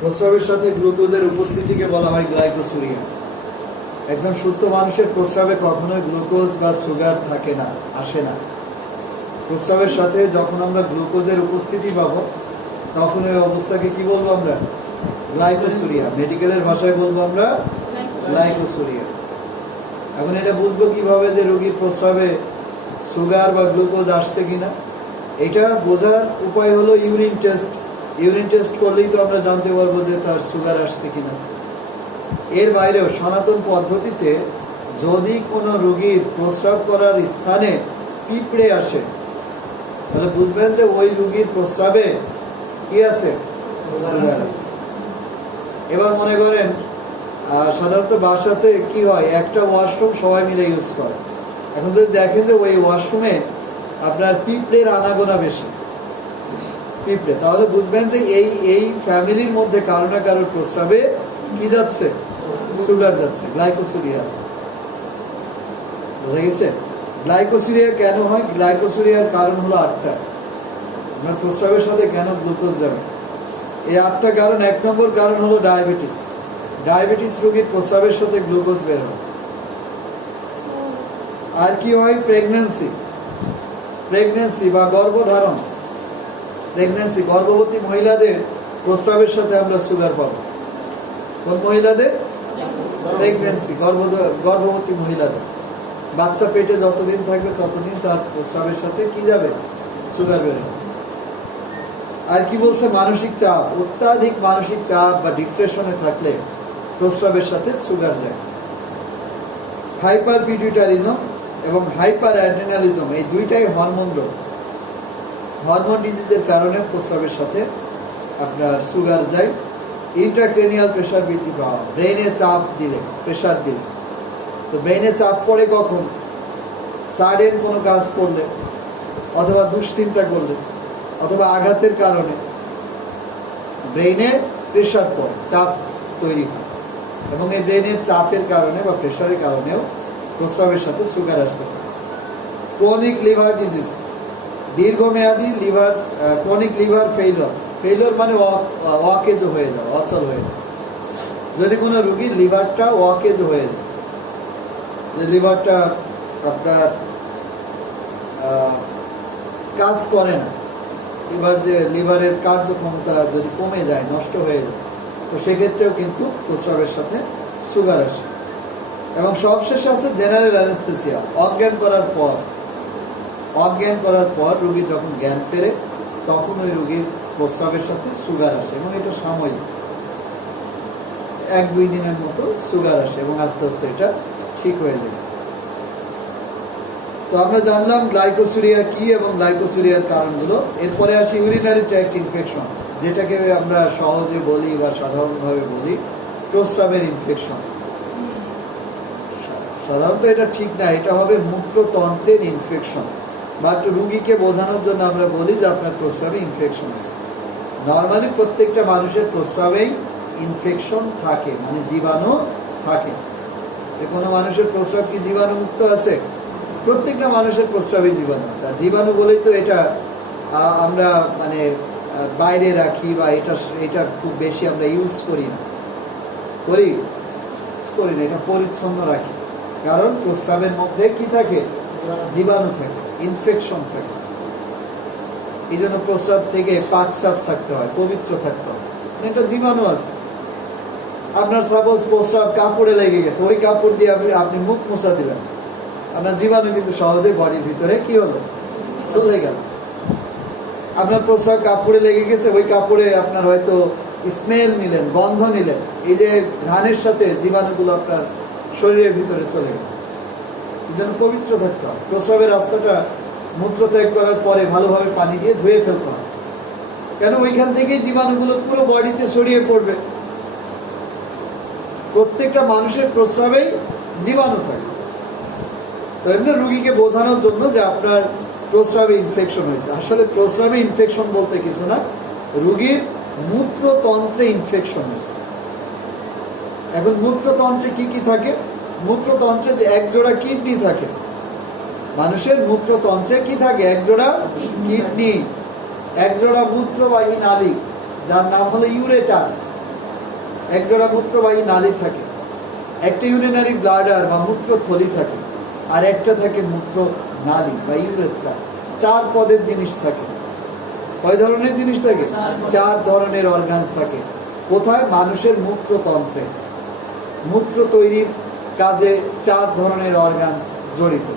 প্রস্রাবের সাথে গ্লুকোজের উপস্থিতিকে বলা হয় গ্লাইকোসুরিয়া। একজন সুস্থ মানুষের প্রস্রাবে কখনোই গ্লুকোজ বা সুগার থাকে না, আসে না। প্রস্রাবের সাথে যখন আমরা গ্লুকোজের উপস্থিতি পাবো তখন ওই অবস্থাকে কি বলবো আমরা? গ্লাইকোসুরিয়া। মেডিকেলের ভাষায় বলবো আমরা গ্লাইকোসুরিয়া। এখন এটা বুঝবো কিভাবে যে রোগীর প্রস্রাবে সুগার বা গ্লুকোজ আসছে কিনা? এটা বোঝার উপায় হলো ইউরিন টেস্ট। ইউরিন টেস্ট করলেই তো আমরা জানতে পারবো যে তার সুগার আসছে কিনা। এর বাইরেও সনাতন পদ্ধতিতে যদি কোনো রোগীর প্রস্রাব করার স্থানে পিঁপড়ে আসে তাহলে বুঝবেন যে ওই রোগীর প্রস্রাবে কি আছে? সুগার আছে। এবার মনে করেন সাধারণত বাসাতে কি হয়, একটা ওয়াশরুম সবাই মিলে ইউজ করে। এখন যদি দেখেন যে ওই ওয়াশরুমে আপনার পিঁপড়ের আনাগোনা বেশি, পিঁপড়ে, তাহলে বুঝবেন যে এই ফ্যামিলির মধ্যে কারো না কারোর প্রস্রাবে কি যাচ্ছে? সুগার যাচ্ছে, গ্লাইকোসুরিয়া আছে। বোঝা গেছে? গ্লাইকোসুরিয়া কেন হয়? গ্লাইকোসুরিয়ার কারণ হলো 8টা। আপনার প্রস্রাবের সাথে কেন গ্লুকোজ যাবে? এই 8টা কারণ। 1 নম্বর কারণ হলো ডায়াবেটিস। ডায়াবেটিস রোগীর প্রস্রাবের সাথে গ্লুকোজ বের হয়। আর কি হয়? প্রেগন্যান্সি বা গর্ভধারণ। প্রেগন্যান্সি, গর্ভবতী মহিলাদের প্রস্রাবের সাথে আমরা সুগার পাবো। কোন মহিলাদের? প্রেগন্যান্সি, গর্ভবতী মহিলাদের। বাচ্চা পেটে যতদিন থাকবে ততদিন তার প্রস্রাবের সাথে কি যাবে? সুগার বের হবে। আর কি বলছে? মানসিক চাপ। অত্যাধিক মানসিক চাপ বা ডিপ্রেশনে থাকলে প্রস্রাবের সাথে সুগার যায়। হাইপার পিটুইটারিজম এবং হাইপার অ্যাড্রিনালিজম, এই দুইটাই হরমোন রোগ। হরমোন ডিজিজের কারণে প্রস্রাবের সাথে আপনার সুগার যায়। ইন্ট্রাক্রেনিয়াল প্রেশার বৃদ্ধি পাওয়া, ব্রেনে চাপ দিলে, প্রেশার দিলে। তো ব্রেনে চাপ পড়ে কখন? সাডেন কোনো কাজ করলে, অথবা দুশ্চিন্তা করলে, অথবা আঘাতের কারণে ব্রেনে প্রেশার পড়ে, চাপ তৈরি হয়। এবং এই ব্রেনের চাপের কারণে বা প্রেশারের কারণেও প্রস্রাবের সাথে সুগার আসতে পারে। ক্রনিক লিভার ডিজিজ, দীর্ঘমেয়াদী লিভার, ক্রনিক লিভার ফেইলিওর মানে অকেজো হয়ে যাওয়া, অচল হয়ে যাওয়া। যদি কোনো রোগীর লিভারটা অকেজো হয়ে যায়, যে লিভারটা আপনার কাজ করে না, এবার যে লিভারের কার্যক্ষমতা যদি কমে যায়, নষ্ট হয়ে যায়, তো সেক্ষেত্রেও কিন্তু প্রস্রাবের সাথে সুগার আসে। এবং সবশেষে আছে জেনারেল অ্যানেস্থেসিয়া। অজ্ঞান করার পর রোগী যখন জ্ঞান ফেরে তখন ওই রোগীর প্রস্রাবের সাথে সুগার আসে, এবং এটা সাময়িক, 1-2 দিনের মতো সুগার আসে এবং আস্তে আস্তে এটা ঠিক হয়ে যায়। তো আমরা জানলাম গ্লাইকোসুরিয়া কি এবং গ্লাইকোসুরিয়ার কারণগুলো। এরপরে আসি ইউরিনারি ট্র্যাক্ট ইনফেকশন, যেটাকে আমরা সহজে বলি বা সাধারণভাবে বলি প্রস্রাবের ইনফেকশন। সাধারণত এটা ঠিক না, এটা হবে মূত্রতন্ত্রের ইনফেকশন। বাট রুগীকে বোঝানোর জন্য আমরা বলি যে আপনার প্রস্রাবে ইনফেকশন আছে। নর্মালি প্রত্যেকটা মানুষের প্রস্রাবেই ইনফেকশন থাকে, মানে জীবাণু থাকে। কোনো মানুষের প্রস্রাব কি জীবাণু মুক্ত আছে? প্রত্যেকটা মানুষের প্রস্রাবে জীবাণু আছে। আর জীবাণু বলেই তো এটা আমরা মানে বাইরে রাখি বা এটা খুব বেশি আমরা ইউজ করি না, এটা পরিচ্ছন্ন রাখি। কারণ প্রস্রাবের মধ্যে কি থাকে? জীবাণু থাকে, ইনফেকশন থাকে। এই জন্য প্রস্রাব থেকে পাক সাফ থাকতে হয়, পবিত্র থাকতে হয়। এটা জীবাণু আছে। আপনার সাপোজ প্রস্রাব কাপড়ে লেগে গেছে, ওই কাপড় দিয়ে আপনি মুখ মোছা দিলেন, আপনার জীবাণু কিন্তু সহজে বডির ভিতরে কি হলো? চলে গেল। আপনার প্রস্রাব কাপড়ে লেগে গেছে, ওই কাপড়ে আপনার হয়তো স্মেল নিলেন, গন্ধ নিলেন, এই যে ঘ্রাণের সাথে জীবাণুগুলো আপনার শরীরের ভিতরে চলে গেল। এই জন্য পবিত্র থাকতে হয়। প্রস্রাবের রাস্তাটা মূত্র ত্যাগ করার পরে ভালোভাবে পানি দিয়ে ধুয়ে ফেলতে হয়, কেন ওইখান থেকেই জীবাণুগুলো পুরো বডিতে ছড়িয়ে পড়বে। প্রত্যেকটা মানুষের প্রস্রাবেই জীবাণু থাকে। তো এমনি রুগীকে বোঝানোর জন্য যে আপনার প্রস্রাবে ইনফেকশন হয়েছে, আসলে প্রস্রাবে ইনফেকশন বলতে কিছু না, রুগীর মূত্রতন্ত্রে ইনফেকশন হয়েছে। এখন মূত্রতন্ত্রে কি কি থাকে? মূত্রতন্ত্রে একজোড়া কিডনি থাকে। মানুষের মূত্রতন্ত্রে কি থাকে? একজোড়া কিডনি, একজোড়া মূত্রবাহী নালী, যার নাম হলো ইউরেটার। একজোড়া মূত্রবাহী নালী থাকে, একটা ইউরিনারি ব্লাডার বা মূত্রথলি থাকে, আর একটা থাকে মূত্র নালী বা ইউরেথ্রা। 4 পদের জিনিস থাকে। কয় ধরনের জিনিস থাকে? 4 ধরনের অর্গানস থাকে। কোথায়? মানুষের মূত্রতন্ত্রে। মূত্র তৈরির কাজে 4 ধরনের অর্গানস জড়িত।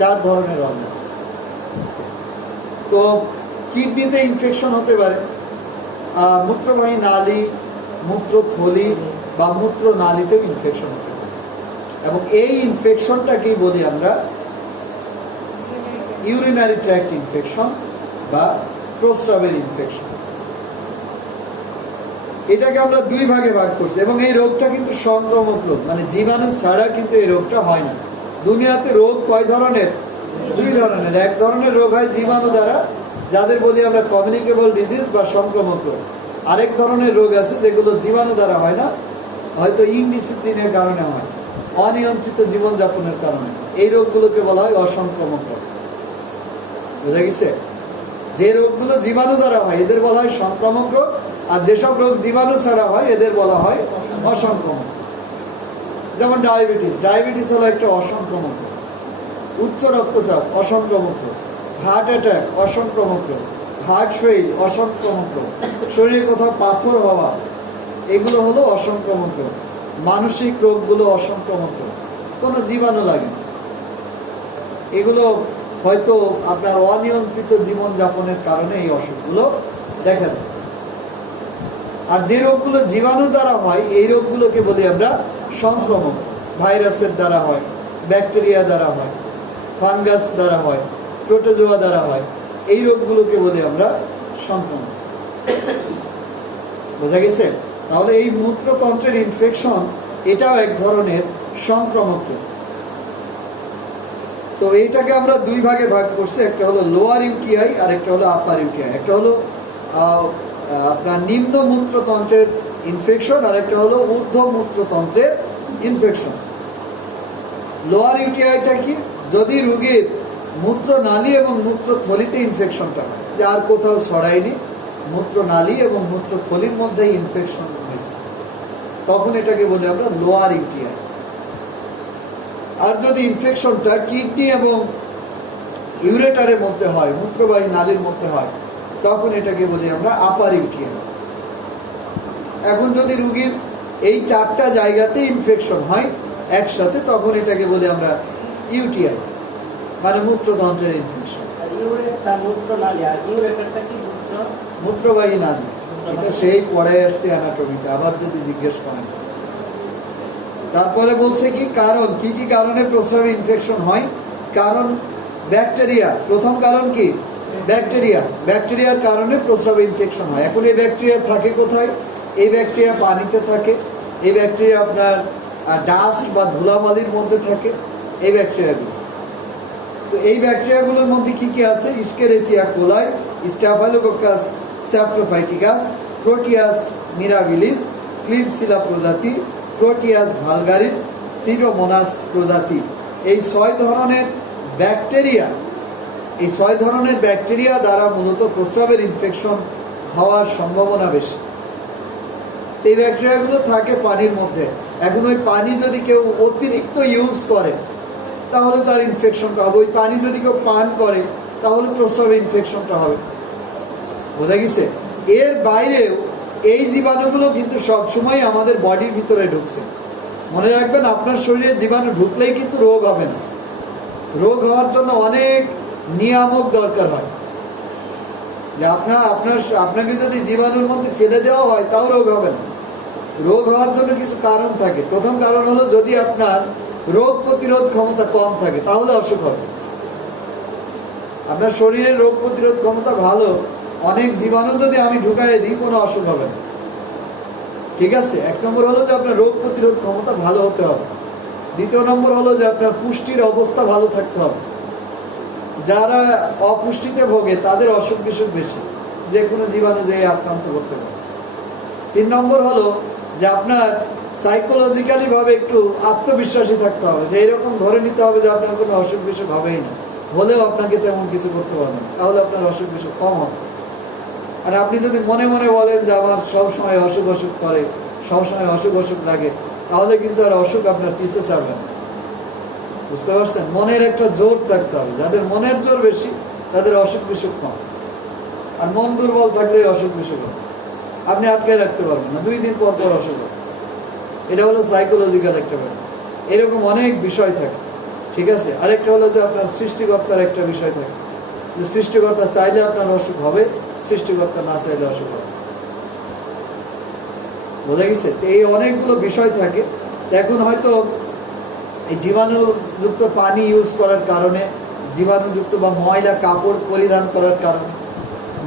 4 ধরনের অর্গানস। তো কিডনিতে ইনফেকশন হতে পারে, মূত্রবাহী নালী, মূত্রথলি বা মূত্র নালীতেও ইনফেকশন হতে পারে, এবং এই ইনফেকশনটাকেই বলি আমরা ইউরিনারি ট্র্যাক্ট ইনফেকশন বা প্রস্রাবের ইনফেকশন। এটাকে আমরা 2 ভাগে ভাগ করছি, এবং এই রোগটা কিন্তু সংক্রামক রোগ, মানে জীবাণু ছাড়া কিন্তু এই রোগটা হয় না। দুনিয়াতে রোগ কয় ধরনের? 2 ধরনের। এক ধরনের রোগ হয় জীবাণু দ্বারা, যাদের বলি আমরা কমিউনিকেবল ডিজিজ বা সংক্রামক রোগ। আরেক ধরনের রোগ আছে যেগুলো জীবাণু দ্বারা হয় না, হয়তো ইনডিসিপ্লিনের কারণে হয়, অনিয়ন্ত্রিত জীবনযাপনের কারণে। এই রোগগুলোকে বলা হয় অসংক্রামক রোগ। বুঝা গেছে? যে রোগগুলো জীবাণু দ্বারা হয় এদের বলা হয় সংক্রামক রোগ, আর যেসব রোগ জীবাণু ছাড়া হয় এদের বলা হয় অসংক্রামক। যেমন ডায়াবেটিস। ডায়াবেটিস হলো একটা অসংক্রামক রোগ। উচ্চ রক্তচাপ অসংক্রামক রোগ। হার্ট অ্যাটাক অসংক্রামক রোগ। হার্ট ফেইল অসংক্রামক রোগ। শরীরে কোথাও পাথর হওয়া, এগুলো হলো অসংক্রামক রোগ। মানসিক রোগগুলো অসংক্রামক রোগ, কোনো জীবাণু লাগে না। এগুলো হয়তো আপনার অনিয়ন্ত্রিত জীবনযাপনের কারণে এই অসুখগুলো দেখা দেয়। আর যে রোগগুলো জীবাণু দ্বারা হয় এই রোগগুলোকে বলি আমরা সংক্রামক। ভাইরাসের দ্বারা হয়, ব্যাকটেরিয়া দ্বারা হয়, ফাঙ্গাস দ্বারা হয়, প্রোটোজোয়া দ্বারা হয়, এই রোগগুলোকে বলি আমরা সংক্রামক। বোঝা গেছে? তাহলে এই মূত্রতন্ত্রের ইনফেকশন এটাও এক ধরনের সংক্রামক রোগ। তো এইটাকে আমরা 2 ভাগে ভাগ করছি, একটা হলো লোয়ার ইউটিআই আর একটা হলো আপার ইউটিআই। একটা হলো আপনার নিম্ন মূত্রতন্ত্রের ইনফেকশন, আর একটা হলো ঊর্ধ্ব মূত্রতন্ত্রের ইনফেকশন। লোয়ার ইউটিআইটা কি? যদি রোগীর মূত্রনালী এবং মূত্রথলিতে ইনফেকশনটা হয়, যার কোথাও ছড়ায়নি, মূত্রনালী এবং মূত্রথলির মধ্যে ইনফেকশন হয়েছে, তখন এটাকে বলি আমরা লোয়ার ইউটিআই। আর যদি ইনফেকশনটা কিডনি এবং ইউরেটারের মধ্যে হয়, মূত্রবাহী নালীর মধ্যে হয়, তখন এটাকে বলি আমরা আপার ইউটিআই। এখন যদি রোগীর এই 4টা জায়গাতে ইনফেকশন হয় একসাথে, তখন এটাকে বলি আমরা ইউটিআই, মানে মূত্রতন্ত্রের ইনফেকশন। মূত্রবাহী নালী, এটা সেই পড়ে আসছে অ্যানাটমিতে, আবার যদি জিজ্ঞেস করেন। তারপরে বলছে কি কারণ, কি কি কারণে প্রস্রাবে ইনফেকশন হয়? কারণ ব্যাকটেরিয়া। প্রথম কারণ কি? ব্যাকটেরিয়া। ব্যাকটেরিয়ার কারণে প্রস্রাবে ইনফেকশন হয়। এখন এই ব্যাকটেরিয়া থাকে কোথায়? এই ব্যাকটেরিয়া পানিতে থাকে, এই ব্যাকটেরিয়া আপনার ডাস্ট বা ধুলাবালির মধ্যে থাকে, এই ব্যাকটেরিয়াগুলো। তো এই ব্যাকটেরিয়াগুলোর মধ্যে কি কি আছে? ইস্কেরেসিয়া কোলাই, স্টাফাইলোকোকাস স্যাপ্রোফাইটিকাস, প্রোটিয়াস মিরাবিলিস, ক্লিপসিলা প্রজাতি, প্রোটিয়াস ভালগারিস, স্টিরোমোনাস প্রজাতি। এই 6 ধরনের ব্যাকটেরিয়া, এই 6 ধরনের ব্যাকটেরিয়া দ্বারা মূলত প্রস্রাবের ইনফেকশন হওয়ার সম্ভাবনা বেশি। এই ব্যাকটেরিয়াগুলো থাকে পানির মধ্যে। এখন ওই পানি যদি কেউ অতিরিক্ত ইউজ করে তাহলে তার ইনফেকশনটা হবে। ওই পানি যদি কেউ পান করে তাহলে প্রস্রাবে ইনফেকশনটা হবে। বোঝা গেছে? এর বাইরেও এই জীবাণুগুলো কিন্তু সবসময় আমাদের বডির ভিতরে ঢুকছে। মনে রাখবেন, আপনার শরীরে জীবাণু ঢুকলেই কিন্তু রোগ হবে না। রোগ হওয়ার জন্য অনেক নিয়ামক দরকার হয়। যে আপনাকে যদি জীবাণুর মধ্যে ফেলে দেওয়া হয় তাও রোগ হবে না। রোগ হওয়ার জন্য কিছু কারণ থাকে। প্রথম কারণ হলো যদি আপনার রোগ প্রতিরোধ ক্ষমতা কম থাকে তাহলে অসুখ হবে। আপনার শরীরের রোগ প্রতিরোধ ক্ষমতা ভালো, অনেক জীবাণু যদি আমি ঢুকাই দিই কোনো অসুখ হবে না। ঠিক আছে? 1 নম্বর হলো যে আপনার রোগ প্রতিরোধ ক্ষমতা ভালো হতে হবে। 2 নম্বর হলো যে আপনার পুষ্টির অবস্থা ভালো থাকতে হবে। যারা অপুষ্টিতে ভোগে তাদের অসুখ বিসুখ বেশি, যে কোনো জীবাণু যে আক্রান্ত করতে পারে। 3 নম্বর হলো যে আপনার সাইকোলজিক্যালি ভাবে একটু আত্মবিশ্বাসী থাকতে হবে, যে এরকম ধরে নিতে হবে যে আপনার কোনো অসুখ বিসুখ হবেই না, হলেও আপনাকে তেমন কিছু করতে পারবে না, তাহলে আপনার অসুখ বিসুখ কম হবে। আর আপনি যদি মনে মনে বলেন যে আমার সবসময় অসুখ অসুখ করে, সবসময় অসুখ অসুখ লাগে, তাহলে কিন্তু আর অসুখ আপনার পিছু ছাড়বে না। বুঝতে পারছেন? মনের একটা জোর থাকতে হবে। যাদের মনের জোর বেশি তাদের অসুখ বিসুখ কম, আর মন দুর্বল থাকলে অসুখ বিসুখ হবে। আপনি আটকে রাখতে পারবেন না, 2 দিন পর পর অসুখ হবে। এটা হলো সাইকোলজিক্যাল একটা ব্যাপার। এরকম অনেক বিষয় থাকে, ঠিক আছে? আরেকটা হলো যে আপনার সৃষ্টিকর্তার একটা বিষয় থাকে, যে সৃষ্টিকর্তা চাইলে আপনার অসুখ হবে, সৃষ্টিকর্তা না চাইলে অসুখ হবে। বোঝা গেছে? এই অনেকগুলো বিষয় থাকে। এখন হয়তো এই জীবাণুযুক্ত পানি ইউজ করার কারণে, জীবাণুযুক্ত বা ময়লা কাপড় পরিধান করার কারণে,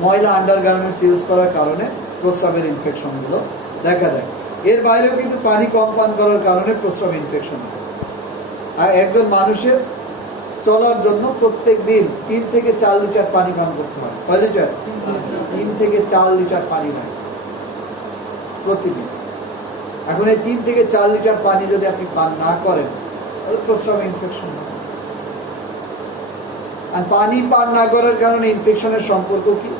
ময়লা আন্ডারগার্মেন্টস ইউজ করার কারণে প্রস্রাবের ইনফেকশনগুলো দেখা দেয়। এর বাইরেও কিন্তু পানি কম পান করার কারণে প্রস্রাব ইনফেকশন হয়। আর একজন মানুষের চলার জন্য প্রত্যেক দিন 3 থেকে 4 লিটার পানি পান করতে হয়। কয় লিটার? 3 থেকে 4 লিটার পানি নেয় প্রতিদিন। এখন এই 3 থেকে 4 লিটার পানি যদি আপনি পান না করেন, তাহলে প্রস্রাব ইনফেকশন হয়। আর পানি পান না করার কারণে ইনফেকশনের সম্পর্ক কি?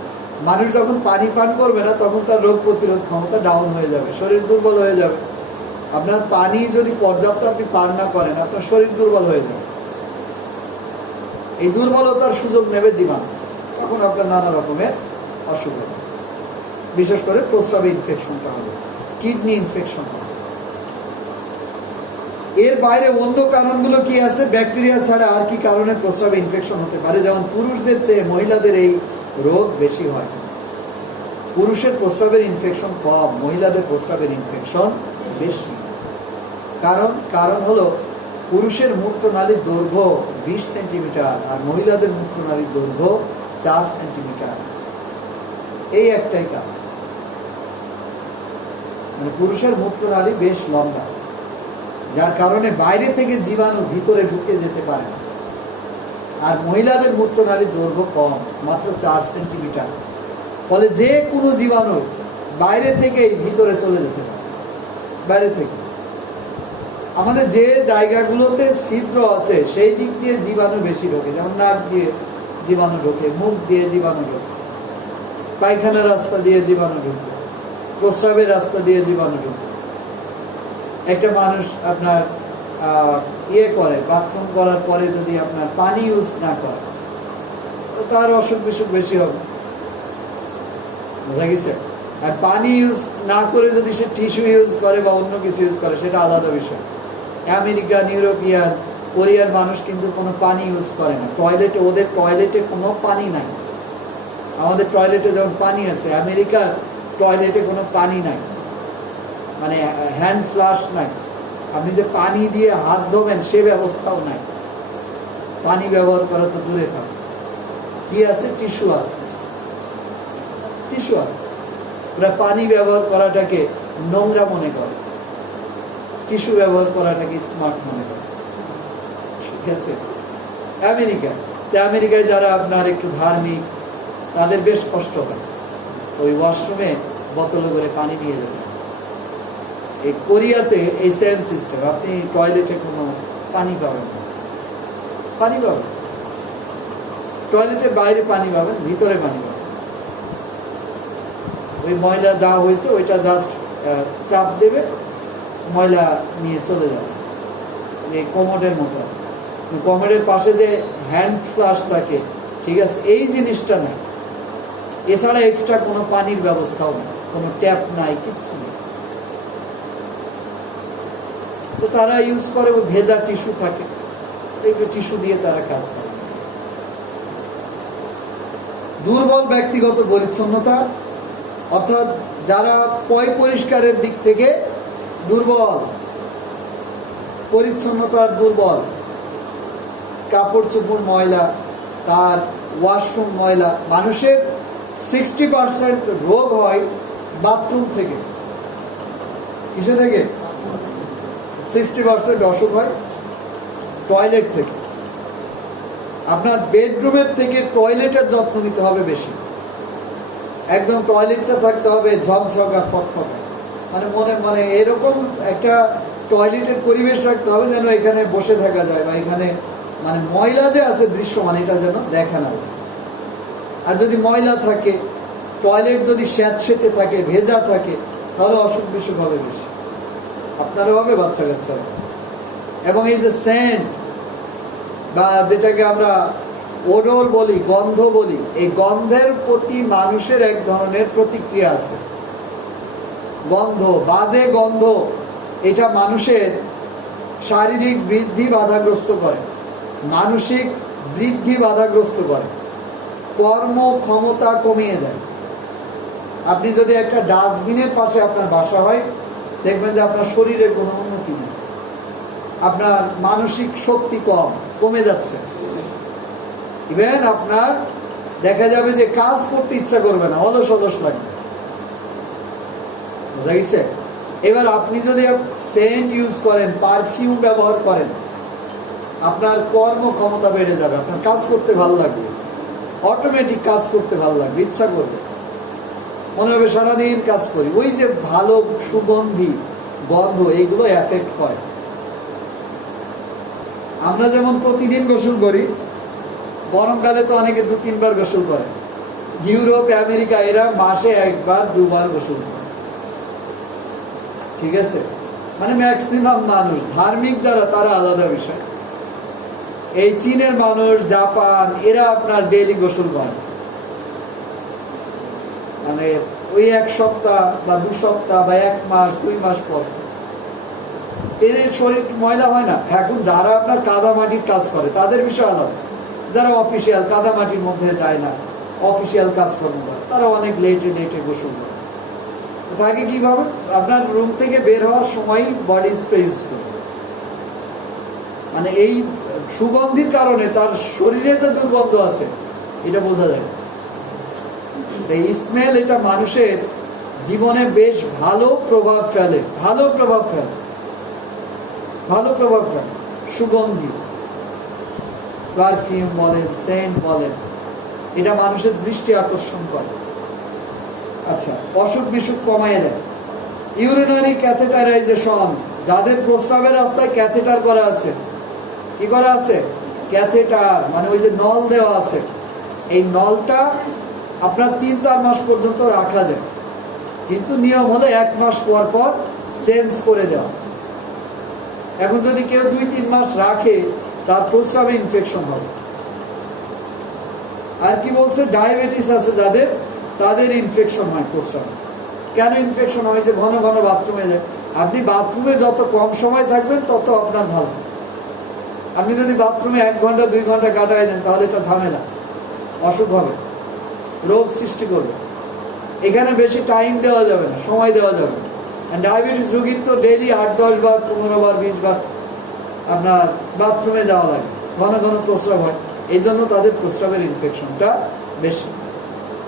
মানুষ যখন পানি পান করবে না, তখন তার রোগ প্রতিরোধ ক্ষমতা ডাউন হয়ে যাবে, শরীর দুর্বল হয়ে যাবে। আপনার পানি যদি পর্যাপ্ত আপনি পান না করেন, আপনার শরীর দুর্বল হয়ে যাবে। এই দুর্বলতার সুযোগ নেবে জীবাণু, তখন আপনার নানা রকমের অসুখ হবে। বিশেষ করে প্রস্রাবে ইনফেকশনটা হবে, কিডনি ইনফেকশন হবে। এর বাইরে অন্য কারণগুলো কি আছে? ব্যাকটেরিয়া ছাড়া আর কি কারণে প্রস্রাবে ইনফেকশন হতে পারে? যেমন পুরুষদের চেয়ে মহিলাদের এই রোগ বেশি হয়। পুরুষের প্রস্রাবের ইনফেকশন কম, মহিলাদের প্রস্রাবের ইনফেকশন বেশি। কারণ হলো পুরুষের মূত্রনালীর দৈর্ঘ্য 20 সেন্টিমিটার, আর মহিলাদের মূত্রনালীর দৈর্ঘ্য 4 সেন্টিমিটার। এই একটাই কারণ, মানে পুরুষের মূত্রনালী বেশ লম্বা, যার কারণে বাইরে থেকে জীবাণু ভিতরে ঢুকে যেতে পারে না। আর মহিলাদের মূত্রনালীর দৈর্ঘ্য কম, মাত্র 4 সেন্টিমিটার। ফলে যে কোনো জীবাণু বাইরে থেকেই ভিতরে চলে যেতে পারে। বাইরে থেকে আমাদের যে জায়গাগুলোতে ছিদ্র আছে সেই দিক দিয়ে জীবাণু বেশি ঢোকে, যেমন নাক দিয়ে জীবাণু ঢোকে, মুখ দিয়ে জীবাণু ঢোকে, পায়খানার রাস্তা দিয়ে জীবাণু ঢোকে, প্রস্রাবের রাস্তা দিয়ে জীবাণু ঢোকে। একটা মানুষ আপনার করে, বাথরুম করার পরে যদি আপনার পানি ইউজ না করে, তার অসুখ বিসুখ বেশি হবে। বোঝা গেছে? আর পানি ইউজ না করে যদি সে টিস্যু ইউজ করে বা অন্য কিছু ইউজ করে, সেটা আলাদা বিষয়। আমেরিকান, ইউরোপিয়ান, কোরিয়ার মানুষ কিন্তু কোনো পানি ইউজ করে না টয়লেটে। ওদের টয়লেটে কোনো পানি নাই। আমাদের টয়লেটে যেমন পানি আছে, আমেরিকার টয়লেটে কোনো পানি নাই, মানে হ্যান্ড ফ্লাশ নাই। আপনি যে পানি দিয়ে হাত ধোবেন সে ব্যবস্থাও নাই। পানি ব্যবহার করা তো দূরে থাকে। কি আছে? টিস্যু আছে, টিস্যু আছে। ওরা পানি ব্যবহার করাটাকে নোংরা মনে করে, টিস্যু ব্যবহার করাটাকে স্মার্ট মনে করে। ঠিক আছে? আমেরিকায় যারা আপনার একটু ধার্মিক, তাদের বেশ কষ্ট হয় ওই ওয়াশরুমে বোতলে করে পানি নিয়ে যাবে। এই কোরিয়াতে এই সেম সিস্টেম, আপনি টয়লেটে কোনো পানি পাবেন না। পানি পাবেন টয়লেটের বাইরে, পানি পাবেন ভিতরে, পানি পাবেন। ওই ময়লা যা হয়েছে ওইটা জাস্ট চাপ দেবে, ময়লা নিয়ে চলে যাবে। এই কমোডের মতো, কমোডের পাশে যে হ্যান্ড ফ্লাশ থাকে, ঠিক আছে, এই জিনিসটা নাই। এছাড়া এক্সট্রা কোনো পানির ব্যবস্থাও নেই, কোনো ট্যাপ নাই, কিচ্ছু নেই। তো তারা ইউজ করে ওই ভেজা টিস্যু থাকে, এই টিস্যু দিয়ে তারা কাজ করে। দুর্বল ব্যক্তিগত পরিচ্ছন্নতা, অর্থাৎ যারা পরিষ্কারের দিক থেকে দুর্বল, পরিচ্ছন্নতার দুর্বল, কাপড় চোপড় ময়লা, তার ওয়াশরুম ময়লা। মানুষের 60% রোগ হয় বাথরুম থেকে। কিসে থেকে? 60% অসুখ হয় টয়লেট থেকে। আপনার বেডরুমের থেকে টয়লেটের যত্ন নিতে হবে বেশি। একদম টয়লেটটা থাকতে হবে ঝকঝকা, ফকফকা, মানে এরকম একটা টয়লেটের পরিবেশ রাখতে হবে যেন এখানে বসে থাকা যায়, বা এখানে মানে ময়লা যে আছে দৃশ্যমান, এটা যেন দেখা না যায়। আর যদি ময়লা থাকে টয়লেট যদি স্যাঁতসেঁতে থাকে, ভেজা থাকে, তাহলে অসুখ বিসুখ হবে বেশি, আপনারও হবে, বাচ্চা কাচ্চা হবে। এবং এই যে সেন্ট বা যেটাকে আমরা ওডর বলি, গন্ধ বলি, এই গন্ধের প্রতি মানুষের এক ধরনের প্রতিক্রিয়া আছে। গন্ধ, বাজে গন্ধ, এটা মানুষের শারীরিক বৃদ্ধি বাধাগ্রস্ত করে, মানসিক বৃদ্ধি বাধাগ্রস্ত করে, কর্ম ক্ষমতা কমিয়ে দেয়। আপনি যদি একটা ডাস্টবিনের পাশে আপনার বাসা হয়, দেখবেন যে আপনার শরীরের কোনো উন্নতি নেই, আপনার মানসিক শক্তি কমে যাচ্ছে। ইভেন আপনার দেখা যাবে যে কাজ করতে ইচ্ছা করবে না, অলস অলস লাগবে। বুঝা গেছে? এবার আপনি যদি সেন্ট ইউজ করেন, পারফিউম ব্যবহার করেন, আপনার কর্ম ক্ষমতা বেড়ে যাবে, আপনার কাজ করতে ভালো লাগবে, অটোমেটিক কাজ করতে ভালো লাগবে, ইচ্ছা করবে, মনে হবে সারাদিন কাজ করি। ওই যে ভালো সুগন্ধি গন্ধ, এইগুলো এফেক্ট করে। আমরা যেমন প্রতিদিন গোসল করি, গরমকালে তো অনেকে 2-3 বার গোসল করে। ইউরোপ, আমেরিকা এরা মাসে 1-2 বার গোসল করে। ঠিক আছে, মানে ম্যাক্সিমাম মানুষ। ধার্মিক যারা, তারা আলাদা বিষয়। এই চীনের মানুষ, জাপান, এরা আপনার ডেইলি গোসল করে, মানে ওই 1 সপ্তাহ বা 2 সপ্তাহ বা 1 মাস 2 মাস পর এদের শরীর ময়লা হয় না। এখন যারা আপনার কাদামাটির কাজ করে তাদের বিষয় আলাদা। যারা অফিসিয়াল কাদামাটির মধ্যে যায় না, অফিসিয়াল কাজকর্ম করে, তারা অনেক লেটে গোসল করে। থাকে কিভাবে? আপনার রুম থেকে বের হওয়ার সময় বডি স্প্রে ইউজ করবে, মানে এই সুগন্ধির কারণে তার শরীরে যে দুর্গন্ধ আছে এটা বোঝা যায়। এই স্মেল, এটা মানুষের জীবনে বেশ ভালো প্রভাব ফেলে, সুগন্ধি, পারফিউম বলেন, সেন্ট বলেন, এটা মানুষের দৃষ্টি আকর্ষণ করে। আচ্ছা, অসুখ বিসুখ কমায় দেয়। ইউরিনারি ক্যাথেটারাইজেশন, যাদের প্রস্রাবের রাস্তায় ক্যাথেটার করা আছে, কি করা আছে? ক্যাথেটার, মানে ওই যে নল দেওয়া আছে, এই নলটা আপনার 3-4 মাস পর্যন্ত রাখা যায়, কিন্তু নিয়ম হলো 1 মাস পর পর চেঞ্জ করে দেওয়া। এখন যদি কেউ 2-3 মাস রাখে, তার প্রস্রাবে ইনফেকশন হবে। আর কি বলছে? ডায়াবেটিস আছে যাদের, তাদের ইনফেকশন হয় প্রস্রাবে। কেন ইনফেকশন হয়? যে ঘন ঘন বাথরুমে যায়। আপনি বাথরুমে যত কম সময় থাকবেন তত আপনার ভালো। আপনি যদি বাথরুমে 1 ঘন্টা 2 ঘন্টা কাটাই দেন, তাহলে এটা ঝামেলা, অসুখ হবে, রোগ সৃষ্টি করবে। এখানে বেশি টাইম দেওয়া যাবে না, সময় দেওয়া যাবে না। ডায়াবেটিস রোগীর তো ডেইলি 8-10 বার, 15 বার, 20 বার আপনার বাথরুমে যাওয়া লাগে, ঘন ঘন প্রস্রাব হয়, এই জন্য তাদের প্রস্রাবের ইনফেকশনটা বেশি।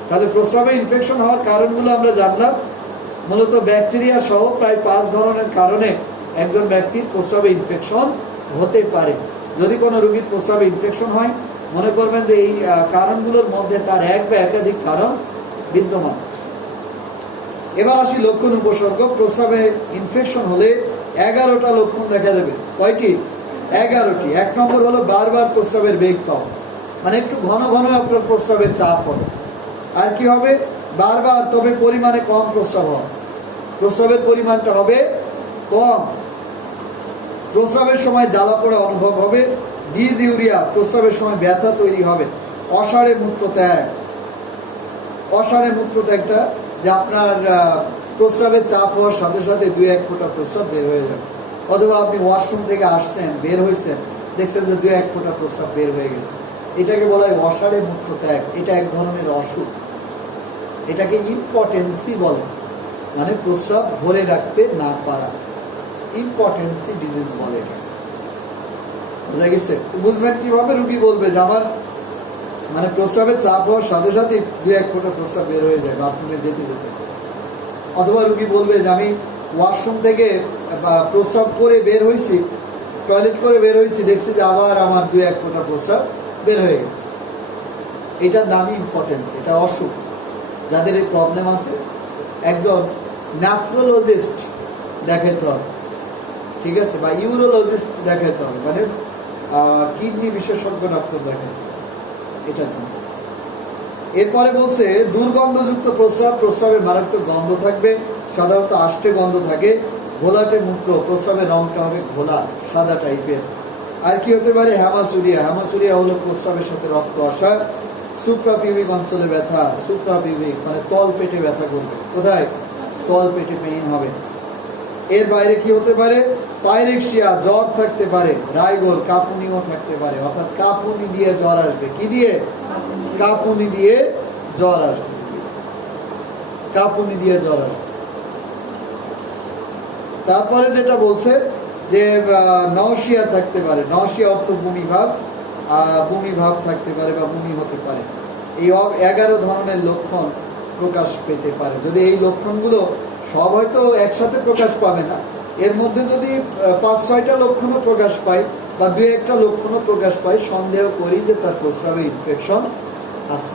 তাহলে প্রস্রাবে ইনফেকশন হওয়ার কারণগুলো আমরা জানলাম। মূলত ব্যাকটেরিয়া সহ প্রায় 5 ধরনের কারণে একজন ব্যক্তির প্রস্রাবে ইনফেকশন হতে পারে। যদি কোনো রোগীর প্রস্রাবে ইনফেকশন হয়, মনে করবেন যে এই কারণগুলোর মধ্যে তার 1 বা একাধিক কারণ বিদ্যমান। এবার আসি লক্ষণ উপসর্গ। প্রস্রাবে ইনফেকশন হলে 11টা লক্ষণ দেখা যাবে। কয়টি? 11টি। 1 নম্বর হলো বারবার প্রস্রাবের বেগ কম, মানে একটু ঘন ঘন আপনার প্রস্রাবের চাপ হবে। আর কি হবে? বারবার তবে পরিমাণে কম প্রস্রাব হবে, প্রস্রাবের পরিমাণটা হবে কম। প্রস্রাবের সময় জ্বালা পোড়া অনুভব হবে। ডিসইউরিয়া, প্রস্রাবের সময় ব্যথা তৈরি হবে। অসাড়ে মূত্রত্যাগটা যে আপনার প্রস্রাবের চাপ হওয়ার সাথে সাথে 2-1 ফোঁটা প্রস্রাব বের হয়ে যাবে। অথবা আপনি ওয়াশরুম থেকে আসছেন, বের হয়েছেন, দেখছেন যে 2-1 ফোঁটা প্রস্রাব বের হয়ে গেছে, এটাকে বলা হয় অসাড়ে মূত্রত্যাগ। এটা এক ধরনের অসুখ, এটাকে ইম্পটেন্সি বলে, মানে প্রস্রাব ধরে রাখতে না পারা, ইম্পটেন্সি ডিজিজ বলে। বুঝা গেছে? বুঝবেন কিভাবে? রুগী বলবে যে আমার মানে প্রস্রাবের চাপ হওয়ার সাথে সাথে 2-1 ফোঁটা প্রস্রাব বের হয়ে যায় বাথরুমে যেতে যেতে। অথবা রুগী বলবে যে আমি ওয়াশরুম থেকে প্রস্রাব করে বের হয়েছি, টয়লেট করে বের হয়েছি, দেখছি যে আবার আমার 2-1 ফোঁটা প্রস্রাব বের হয়ে গেছে। এটার নামই ইম্পর্টেন্স, এটা অসুখ। যাদের এই প্রবলেম আছে, একজন নেফ্রোলজিস্ট দেখাতে হবে, ঠিক আছে, বা ইউরোলজিস্ট দেখাতে হবে, মানে কিডনি বিশেষজ্ঞ ডাক্তার দেখাতে হবে। এটার জন্য এরপরে বলছে দুর্গন্ধযুক্ত প্রস্রাব, প্রস্রাবে মারাত্মক গন্ধ থাকবে, সাধারণত আষ্টে গন্ধ থাকে। ঘোলাটে মূত্র, প্রস্রাবের রংটা হবে ঘোলা সাদা টাইপের। আর কি হতে পারে? হ্যামাসুরিয়া। হ্যামাসুরিয়া হলো প্রস্রাবের সাথে রক্ত আসা। সুপ্রাপিউবিক অঞ্চলে ব্যথা, সুপ্রাপিউবিক মানে তল পেটে ব্যথা করবে। কোথায়? তল পেটে পেইন হবে। এর বাইরে কি হতে পারে? পাইরেক্সিয়া, জ্বর থাকতে পারে। রাইগোর, কাঁপুনিও থাকতে পারে, অর্থাৎ কাঁপুনি দিয়ে জ্বর আসবে। কি দিয়ে? কাঁপুনি দিয়ে জ্বর আসবে। কাঁপুনি দিয়ে জ্বর আসবে। তারপরে যেটা বলছে যে নওশিয়া থাকতে পারে। নওশিয়া অর্থ বমি ভাব, বমি ভাব থাকতে পারে বা বমি হতে পারে। এই 11 ধরনের লক্ষণ প্রকাশ পেতে পারে। যদি এই লক্ষণগুলো সব হয়তো একসাথে প্রকাশ পাবে না, এর মধ্যে যদি 5-6টা লক্ষণও প্রকাশ পায় বা 2-1টা লক্ষণও প্রকাশ পায়, সন্দেহ করি যে তার প্রস্রাবে ইনফেকশন আছে।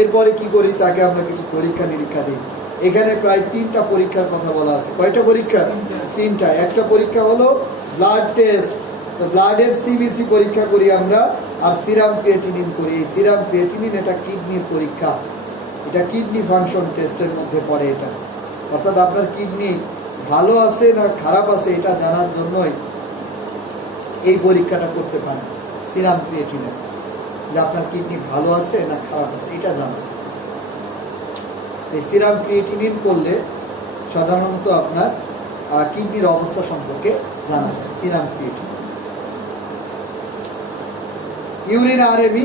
এরপরে কি করি? তাকে আমরা কিছু পরীক্ষা নিরীক্ষা দিই। এখানে প্রায় 3টা পরীক্ষার কথা বলা আছে। কয়টা পরীক্ষা? 3টা। একটা পরীক্ষা হলো ব্লাড টেস্ট। তো ব্লাডের সিবিসি পরীক্ষা করি আমরা, আর সিরাম ক্রিয়েটিনিন করি। এই সিরাম ক্রিয়েটিনিন এটা কিডনির পরীক্ষা, এটা কিডনি ফাংশন টেস্টের মধ্যে পড়ে। এটা অর্থাৎ আপনার কিডনি ভালো আছে না খারাপ আছে এটা জানার জন্যই এই পরীক্ষাটা করতে পারেন। সিরাম ক্রিয়েটিনিন, যে আপনার কিডনি ভালো আছে না খারাপ আছে এটা জানা। এই সিরাম ক্রিয়েটিনিন করলে সাধারণত আপনার কিডনির অবস্থা সম্পর্কে জানা যায়। Serum creatinine. ইউরিন আরএমি,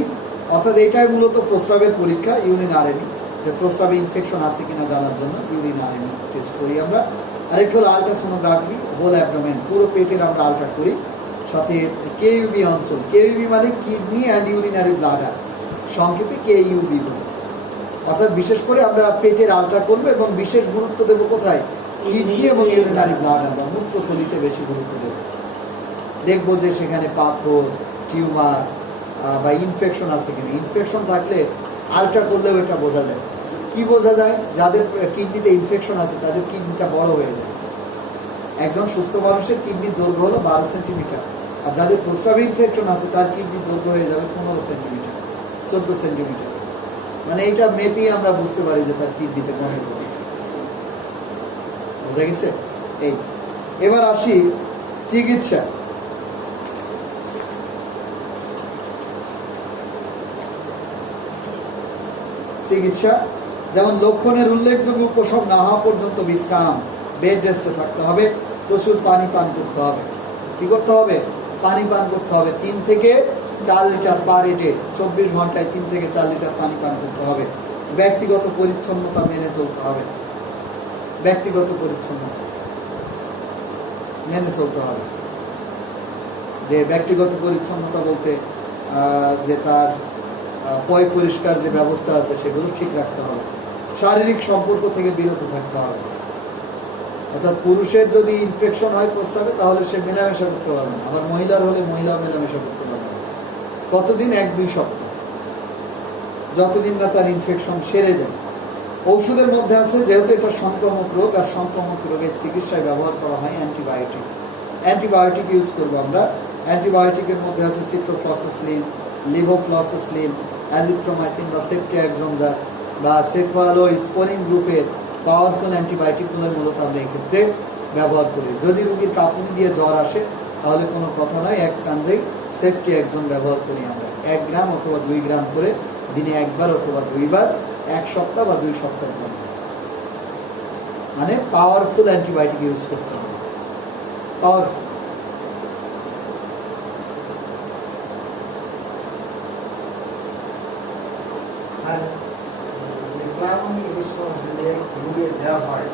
অর্থাৎ এটাই মূলত প্রস্রাবের পরীক্ষা। ইউরিন আরএমি, যে প্রস্রাবে ইনফেকশন আছে কিনা জানার জন্য ইউরিন আরএমি টেস্ট করি আমরা। আরেকটা হলো আল্ট্রাসোনোগ্রাফি, হোল অ্যাবডোমেন, পুরো পেটের আমরা আল্ট্রা করি। সাথে কেইউবি অঞ্চল, কেইউবি মানে কিডনি অ্যান্ড ইউরিনারি ব্লাডার, সংক্ষেপে কেইউবি বলে। অর্থাৎ বিশেষ করে আমরা পেটের আলট্রা করবো এবং বিশেষ গুরুত্ব দেবো কোথায়? কিডনি এবং ইউরিনারি ব্লাডার বা মূত্রথলিতে বেশি গুরুত্ব দেবো। দেখবো যে সেখানে পাথর, টিউমার বা ইনফেকশন আছে কিনা। ইনফেকশন থাকলে আলট্রা করলেও এটা বোঝা যায়। কি বোঝা যায়? যাদের কিডনিতে ইনফেকশন আছে তাদের কিডনিটা বড় হয়ে যায়। একজন সুস্থ মানুষের কিডনির দৈর্ঘ্য হলো 12 সেন্টিমিটার, আর যাদের প্রস্রাবে ইনফেকশন আছে তার কিডনির দৈর্ঘ্য হয়ে যাবে 15 সেন্টিমিটার, 14 সেন্টিমিটার। মানে এইটা মেপেই আমরা বুঝতে পারি যে তার কিডনিতে গণিত হয়েছে। বোঝা গেছে? এই এবার আসি চিকিৎসা। চিকিৎসা যেমন লক্ষণের উল্লেখযোগ্য উপশম না হওয়া পর্যন্ত বিশ্রাম, বেড রেস্টে থাকতে হবে। প্রচুর পানি পান করতে হবে। কি করতে হবে? পানি পান করতে হবে। 3 থেকে 4 লিটার পার ডে, 24 ঘন্টায় 3 থেকে 4 লিটার পানি পান করতে হবে। ব্যক্তিগত পরিচ্ছন্নতা মেনে চলতে হবে। ব্যক্তিগত পরিচ্ছন্নতা মেনে চলতে হবে। যে ব্যক্তিগত পরিচ্ছন্নতা বলতে যে তার পয় পরিষ্কার যে ব্যবস্থা আছে সেগুলো ঠিক রাখতে হবে। শারীরিক সম্পর্ক থেকে বিরত থাকতে হবে। অর্থাৎ পুরুষের যদি ইনফেকশন হয় প্রস্রাবে তাহলে সে মেলামেশা করতে পারবে না, আবার মহিলার হলে মহিলা মেলামেশা করতে পারবে না। কতদিন? 1-2 সপ্তাহ, যতদিন না তার ইনফেকশন সেরে যায়। ঔষধের মধ্যে আছে, যেহেতু এটা সংক্রামক রোগ, আর সংক্রামক রোগের চিকিৎসায় ব্যবহার করা হয় অ্যান্টিবায়োটিক। অ্যান্টিবায়োটিক ইউজ করবো আমরা। অ্যান্টিবায়োটিকের মধ্যে আছে সিপ্রোফ্লক্সাসিলিন, লিভোফ্লক্সাসিলিন, অ্যাজিথ্রোমাইসিন বা সেফট্রিয়াক্সোনজার বা সেফালোস্পোরিন গ্রুপের পাওয়ারফুল অ্যান্টিবায়োটিকগুলোর মূলত আমরা এক্ষেত্রে ব্যবহার করি। যদি রোগীর কাঁপুনি দিয়ে জ্বর আসে তাহলে কোনো কথা নয়, এক সানজেই সেফট্রিয়াক্সোন ব্যবহার করি আমরা। 1 গ্রাম অথবা 2 গ্রাম করে দিনে 1 বার অথবা 2 বার, 1 সপ্তাহ বা 2 সপ্তাহের জন্য। মানে পাওয়ারফুল অ্যান্টিবায়োটিক ইউজ করতে হবে। পাওয়ারফুল। আর রিক্লাইমিং ইস্যু আসলে রুগীর দেওয়া হয়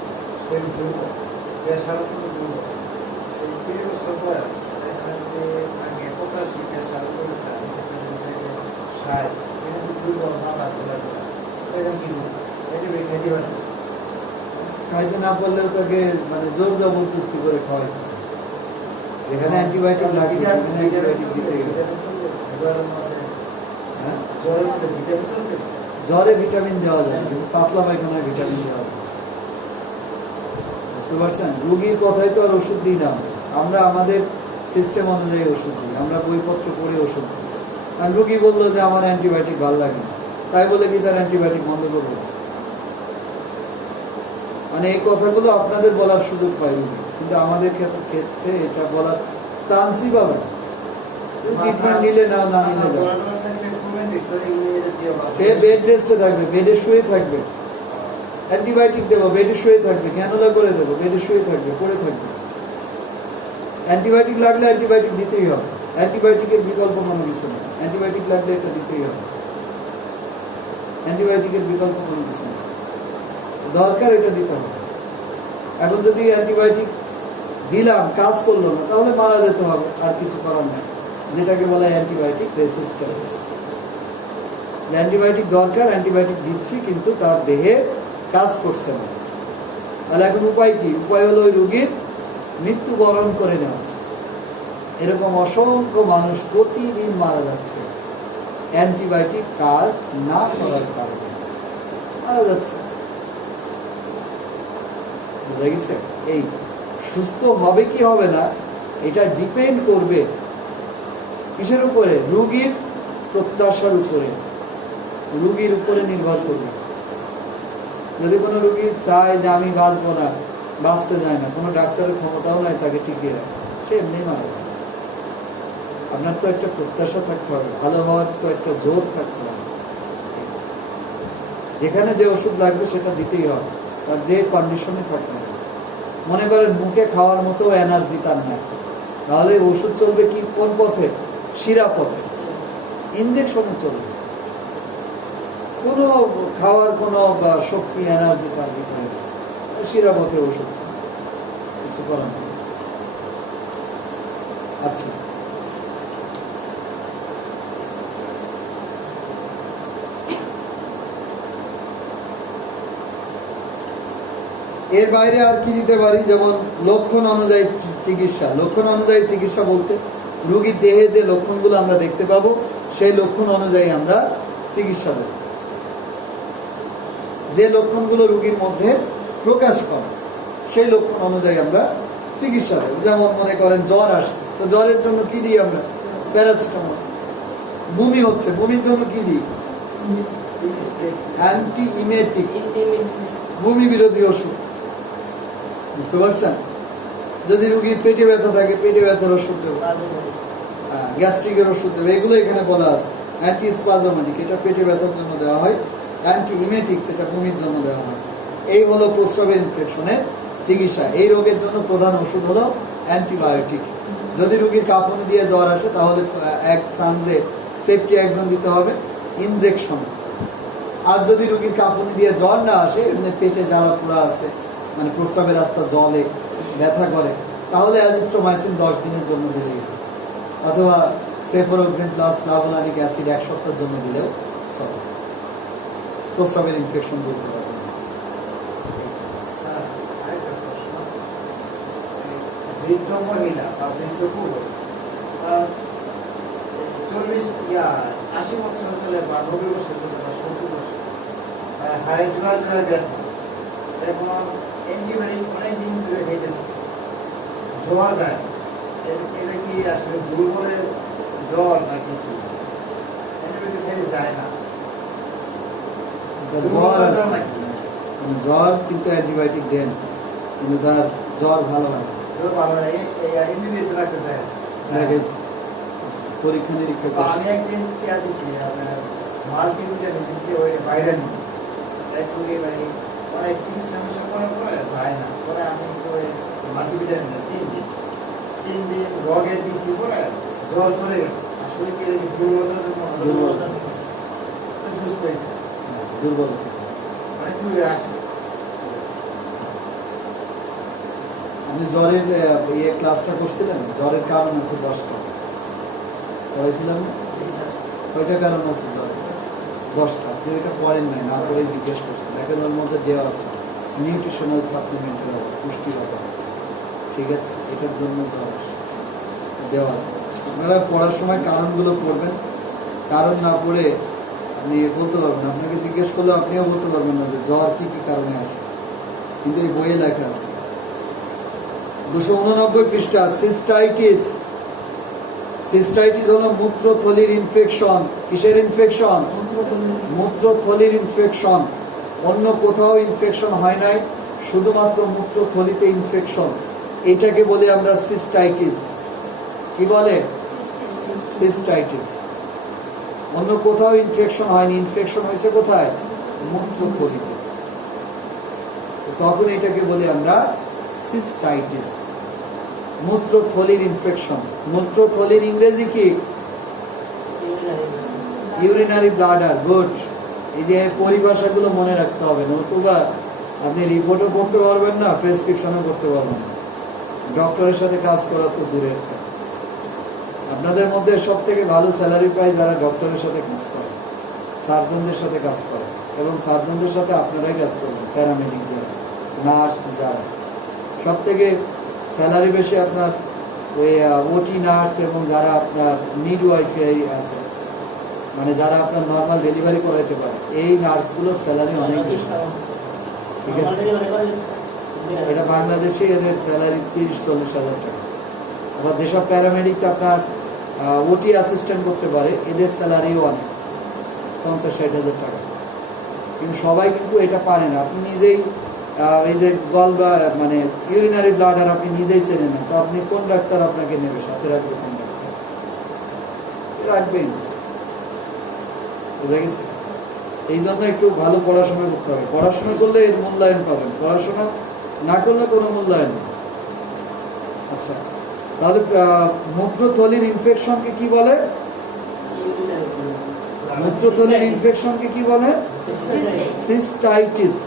সেই দুর্বল, প্রেশার দুর্বল, সেই 3 বছর পর দেখা যায় আগে 85 প্রেশার করে থাকে, সেখানে থেকে 60 কিন্তু দুর্বল মাথা চলে যায়। এটা কি খাইতে পারে? খাইতে না পারলেও তাকে মানে জোর জবরদস্তি করে খাওয়াই। যেখানে অ্যান্টিবায়োটিক লাগে সেখানে অ্যান্টিবায়োটিক দিতে গেলে জ্বরে ভিটামিন দেওয়া যায়, কিন্তু পাতলা পায়খানায় ভিটামিন দেওয়া যায়। বুঝতে পারছেন? রুগীর কথাই তো আর ওষুধ দিই না আমরা, আমাদের সিস্টেম অনুযায়ী ওষুধ দিই আমরা, বইপত্র পড়ে ওষুধ দিই। আর রুগী বললো যে আমার অ্যান্টিবায়োটিক ভালো লাগে না, তাই বলে কি তার অ্যান্টিবায়োটিক বন্ধ করবো? মানে এই কথাগুলো আপনাদের বলার সুযোগ পাইনি, কিন্তু আমাদের ক্ষেত্রে এটা বলার চান্সই পাবে না। ট্রিটমেন্ট নিলে নাও, না নিলে যাও। সে বেড রেস্টে থাকবে, বেডে শুয়ে থাকবে, অ্যান্টিবায়োটিক দেবো, বেডে শুয়ে থাকবে, ক্যানুলা করে দেবো, বেডে শুয়ে থাকবে, পড়ে থাকবে। অ্যান্টিবায়োটিক লাগলে অ্যান্টিবায়োটিক দিতেই হবে, অ্যান্টিবায়োটিকের বিকল্প কোনো কিছু নেই। অ্যান্টিবায়োটিক লাগলে এটা দিতেই হবে, অ্যান্টিবায়োটিকের বিকল্প কোনো কিছু নেই, দরকার এটা দিতে হবে। এখন যদি অ্যান্টিবায়োটিক দিলাম কাজ করলো না, তাহলে মারা যেতে হবে, আর কিছু করার নেই, যেটাকে বলা হয় অ্যান্টিবায়োটিক রেসিস্ট্যান্স। অ্যান্টিবায়োটিক দরকার, অ্যান্টিবায়োটিক দিচ্ছি, কিন্তু তার দেহে কাজ করছে না। তাহলে এখন উপায় কি? উপায় হলো ওই রোগীর মৃত্যুবরণ করে নেওয়া। এরকম অসংখ্য মানুষ প্রতিদিন মারা যাচ্ছে অ্যান্টিবায়োটিক কাজ না করার কারণে, মারা যাচ্ছে। বুঝা গেছে? এই সুস্থ হবে কি হবে না, এটা ডিপেন্ড করবে কিসের উপরে? রোগীর প্রত্যাশার উপরে, রোগীর উপরে নির্ভর করবে। যদি কোনো রোগী চায় যে আমি বাঁচবো না, বাঁচতে যায় না, কোনো ডাক্তারের ক্ষমতাও নাই তাকে টিকিয়ে রাখে, সে এমনি মারা যাবে। আপনার তো একটা প্রত্যাশা থাকতে হবে, ভালো হওয়ার তো একটা জোর থাকতে হবে। যেখানে যে ওষুধ লাগবে সেটা দিতেই হবে, তার যে কন্ডিশনে থাকতে হবে। মনে করেন মুখে খাওয়ার মতো এনার্জি তার নাই, তাহলে ওষুধ চলবে কি কোন পথে? শিরা পথে, ইনজেকশনে চলবে। কোনো খাওয়ার কোনো শক্তি এনার্জি তার ভিতরে, শিরা পথে ওষুধ চলবে, কিছু করার নেই। আচ্ছা, এর বাইরে আর কি দিতে পারি? যেমন লক্ষণ অনুযায়ী চিকিৎসা। লক্ষণ অনুযায়ী চিকিৎসা বলতে রোগীর দেহে যে লক্ষণগুলো আমরা দেখতে পাবো, সেই লক্ষণ অনুযায়ী আমরা চিকিৎসা দেব। যে লক্ষণগুলো রোগীর মধ্যে প্রকাশ পাবে, সেই লক্ষণ অনুযায়ী আমরা চিকিৎসা দেব। যেমন মনে করেন জ্বর আসছে, তো জ্বরের জন্য কি দিই আমরা? প্যারাসিটামল। বমি হচ্ছে, বমির জন্য কি দিই? অ্যান্টি ইমেটিক্স, বমি বিরোধী ওষুধ। বুঝতে পারছেন? যদি রোগীর পেটে ব্যথা থাকে, পেটে ব্যথার ওষুধ দেবো, গ্যাস্ট্রিকের ওষুধ দেবো, এগুলো এখানে বলা আছে। অ্যান্টি স্পাজমেটিক, এটা পেটে ব্যথার জন্য দেওয়া হয়। অ্যান্টি ইমেটিক্স, এটা বমির জন্য দেওয়া হয়। এই হলো প্রস্রাবের ইনফেকশনের চিকিৎসা। এই রোগের জন্য প্রধান ওষুধ হলো অ্যান্টিবায়োটিক। যদি রোগীর কাঁপুনি দিয়ে জ্বর আসে, তাহলে এক চান্সে সেফটি একজন দিতে হবে, ইনজেকশন। আর যদি রোগীর কাঁপুনি দিয়ে জ্বর না আসে, এমনি পেটে জ্বালা পোড়া আছে, মানে প্রস্রাবের রাস্তা জলে ব্যথা করে, তাহলে অ্যাজিথ্রোমাইসিন 10 দিনের জন্য দিলেই, অথবা সেফোরোক্সিন প্লাস ফ্লাভোনালিক অ্যাসিড 1 সপ্তাহের জন্য দিলেও চলে, প্রস্রাবের ইনফেকশন দূর করার জন্য। বৃদ্ধ মহিলা বা বৃদ্ধ পুরুষ 80 বছর চলে বা 90 বছর চলে বা 70 বছর হাড়ে জোড়া জোড়া ব্যথা, এখন অ্যান্টিবায়োটিক অনেকদিন ধরে খেতেছে, জ্বর যায়, এটা কি আসলে দুর্বলের জ্বর নাকি? অ্যান্টিবায়োটিক খেতে যায় না, জ্বর কিন্তু অ্যান্টিবায়োটিক দেন, কিন্তু তার জ্বর ভালো হয় না। পরীক্ষা নিরীক্ষা আমি একদিন দিচ্ছি মাল্টিভিটামিন দিচ্ছি, ওই ভাইটামিন অনেক চিকিৎসা করার পরে যায় না, পরে আমি মাল্টিভিটামিন 3 দিন রগের দিচ্ছি, পরে জ্বর চলে গেছে। আসলে কি দুর্বলতা সুস্থ হয়েছে, দুর্বল অনেক দূরে আসে। আপনি জ্বরের ক্লাসটা করছিলেন? জ্বরের কারণ আছে 10টা, পড়েছিলাম না? কয়টা কারণ আছে জ্বরের? 10টা। আপনি এটা পড়েন নাই, না পড়ে জিজ্ঞেস করছেন। দেখেন ওর মধ্যে দেওয়া আছে নিউট্রিশনাল সাপ্লিমেন্টের পুষ্টিগত, ঠিক আছে? এটার জন্য দেওয়া আছে। আপনারা পড়ার সময় কারণগুলো পড়বেন, কারণ না পড়ে আপনি বলতে পারবেন। আপনাকে জিজ্ঞেস করলে আপনিও বলতে পারবেন না যে জ্বর কি কি কারণে আসে, কিন্তু এই বইয়ে লেখা আছে। 289 পৃষ্ঠা, সিস্টাইটিস। সিস্টাইটিস হলো মূত্রথলির ইনফেকশন। কিসের ইনফেকশন? মূত্রথলির ইনফেকশন। অন্য কোথাও ইনফেকশন হয় নাই, শুধুমাত্র মূত্রথলিতে ইনফেকশন। এইটাকে বলি আমরা সিস্টাইটিস। কি বলে? সিস্টাইটিস। অন্য কোথাও ইনফেকশন হয়নি, ইনফেকশন হয়েছে কোথায়? মূত্রথলিতে। তখন এটাকে বলি আমরা সিস্টাইটিস, মূত্রথলির ইনফেকশন। মূত্রথলির ইংরেজি কি? Urinary bladder. গুড। এই যে পরিভাষাগুলো মনে রাখতে হবে, নতুবা আপনি রিপোর্টও করতে পারবেন না, প্রেসক্রিপশনও করতে পারবেন না। ডক্টরের সাথে কাজ করা তো দূরের কথা। আপনাদের মধ্যে সব থেকে ভালো স্যালারি পায় যারা ডক্টরের সাথে কাজ করে, সার্জনদের সাথে কাজ করে, এবং সার্জনদের সাথে আপনারাই কাজ করবেন। প্যারামেডিক যারা, নার্স যারা, সব থেকে স্যালারি বেশি আপনার ওই ওটি নার্স এবং যারা আপনার মিডওয়াইফাই আছে, মানে যারা আপনার নর্মাল ডেলিভারি করাইতে পারে, এই নার্সগুলোর স্যালারি অনেক বেশি। ঠিক আছে, এটা বাংলাদেশে এদের স্যালারি 30-40 হাজার টাকা। আবার যেসব প্যারামেডিক্স আপনার ওটি অ্যাসিস্ট্যান্ট করতে পারে, এদের স্যালারিও অনেক, 50-60 হাজার টাকা। কিন্তু সবাই কিন্তু এটা পারে না। আপনি নিজেই এই যে গল বা মানে ইউরিনারি ব্লাডার আপনি নিজেই চেনেন না, তো আপনি কোন ডাক্তার আপনাকে নেবে? সাথে রাখবে কোন ডাক্তার? রাখবেন। বুঝা গেছে? এই জন্য একটু ভালো পড়াশোনা করতে হবে। পড়াশোনা করলে এর মূল্যায়ন পাবেন, পড়াশোনা না করলে কোনো মূল্যায়ন নেই। আচ্ছা, তাহলে মূত্রথলির ইনফেকশনকে কি বলে? মূত্রথলির ইনফেকশনকে কি বলে? সিস্টাইটিস।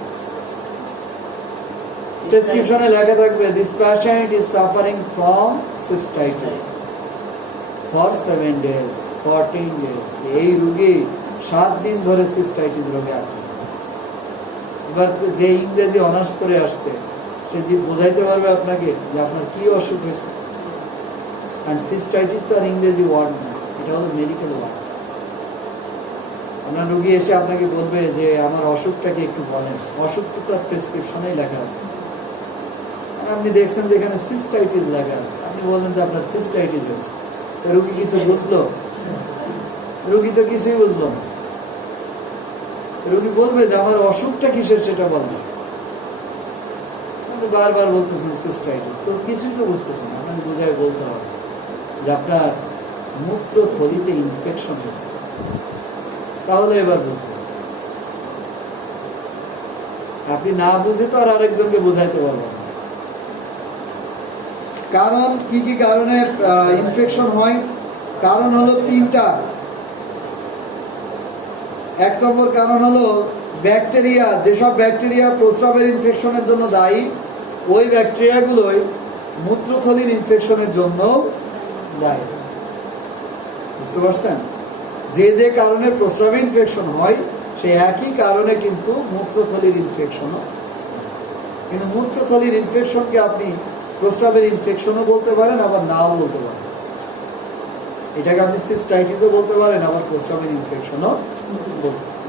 প্রেসক্রিপশনে লেখা থাকবে this patient is suffering from cystitis for 7 days, 14 days। এই রোগী 7 দিন ধরে সিস্টাইটিস রোগে আক্রান্ত। এবার যে ইংরেজি অনার্স করে আসছে সে যে বোঝাইতে পারবে আপনাকে যে আপনার কি অসুখ হয়েছে। কারণ সিস্টাইটিস তো আর ইংরেজি ওয়ার্ড না, এটা হলো মেডিকেল ওয়ার্ড। আপনার রোগী এসে আপনাকে বলবে যে আমার অসুখটাকে একটু বলেন, অসুখ তো তার প্রেসক্রিপশনেই লেখা আছে। আপনি দেখছেন যে এখানে সিস্টাইটিস লেখা আছে, আপনি বলেন যে আপনার সিস্টাইটিস হয়েছে। রোগী কিছু বুঝলো? রোগী তো কিছুই বুঝলো না। রোগী বলবে যে আমার অসুখটা কিসের সেটা বলেন। আপনি বারবার বলতেছেন সিস্টাইটিস, তো কিছুই তো বুঝতেছেন। আপনাকে বোঝায় বলতে হবে যে আপনার মূত্রথলিতে ইনফেকশন হয়েছে, তাহলে এবার বুঝবেন। আপনি না বুঝে তো আর আরেকজনকে বোঝাইতে পারবেন না। কারণ কি কি কারণে ইনফেকশন হয়? কারণ হলো 3টা। 1 নম্বর কারণ হলো ব্যাকটেরিয়া। যেসব ব্যাকটেরিয়া প্রস্রাবের ইনফেকশনের জন্য দায়ী, ওই ব্যাকটেরিয়াগুলোই মূত্রথলির ইনফেকশনের জন্য দায়ী। বুঝতে পারছেন? যে যে কারণে প্রস্রাবে ইনফেকশন হয় সেই একই কারণে কিন্তু মূত্রথলির ইনফেকশনও। কিন্তু মূত্রথলির ইনফেকশনকে আপনি প্রস্রাবের ইনফেকশনও বলতে পারেন, আবার নাও বলতে পারেন। এটাকে আপনি সিস্টাইটিসও বলতে পারেন, আবার প্রস্রাবের ইনফেকশনও বলতে পারেন।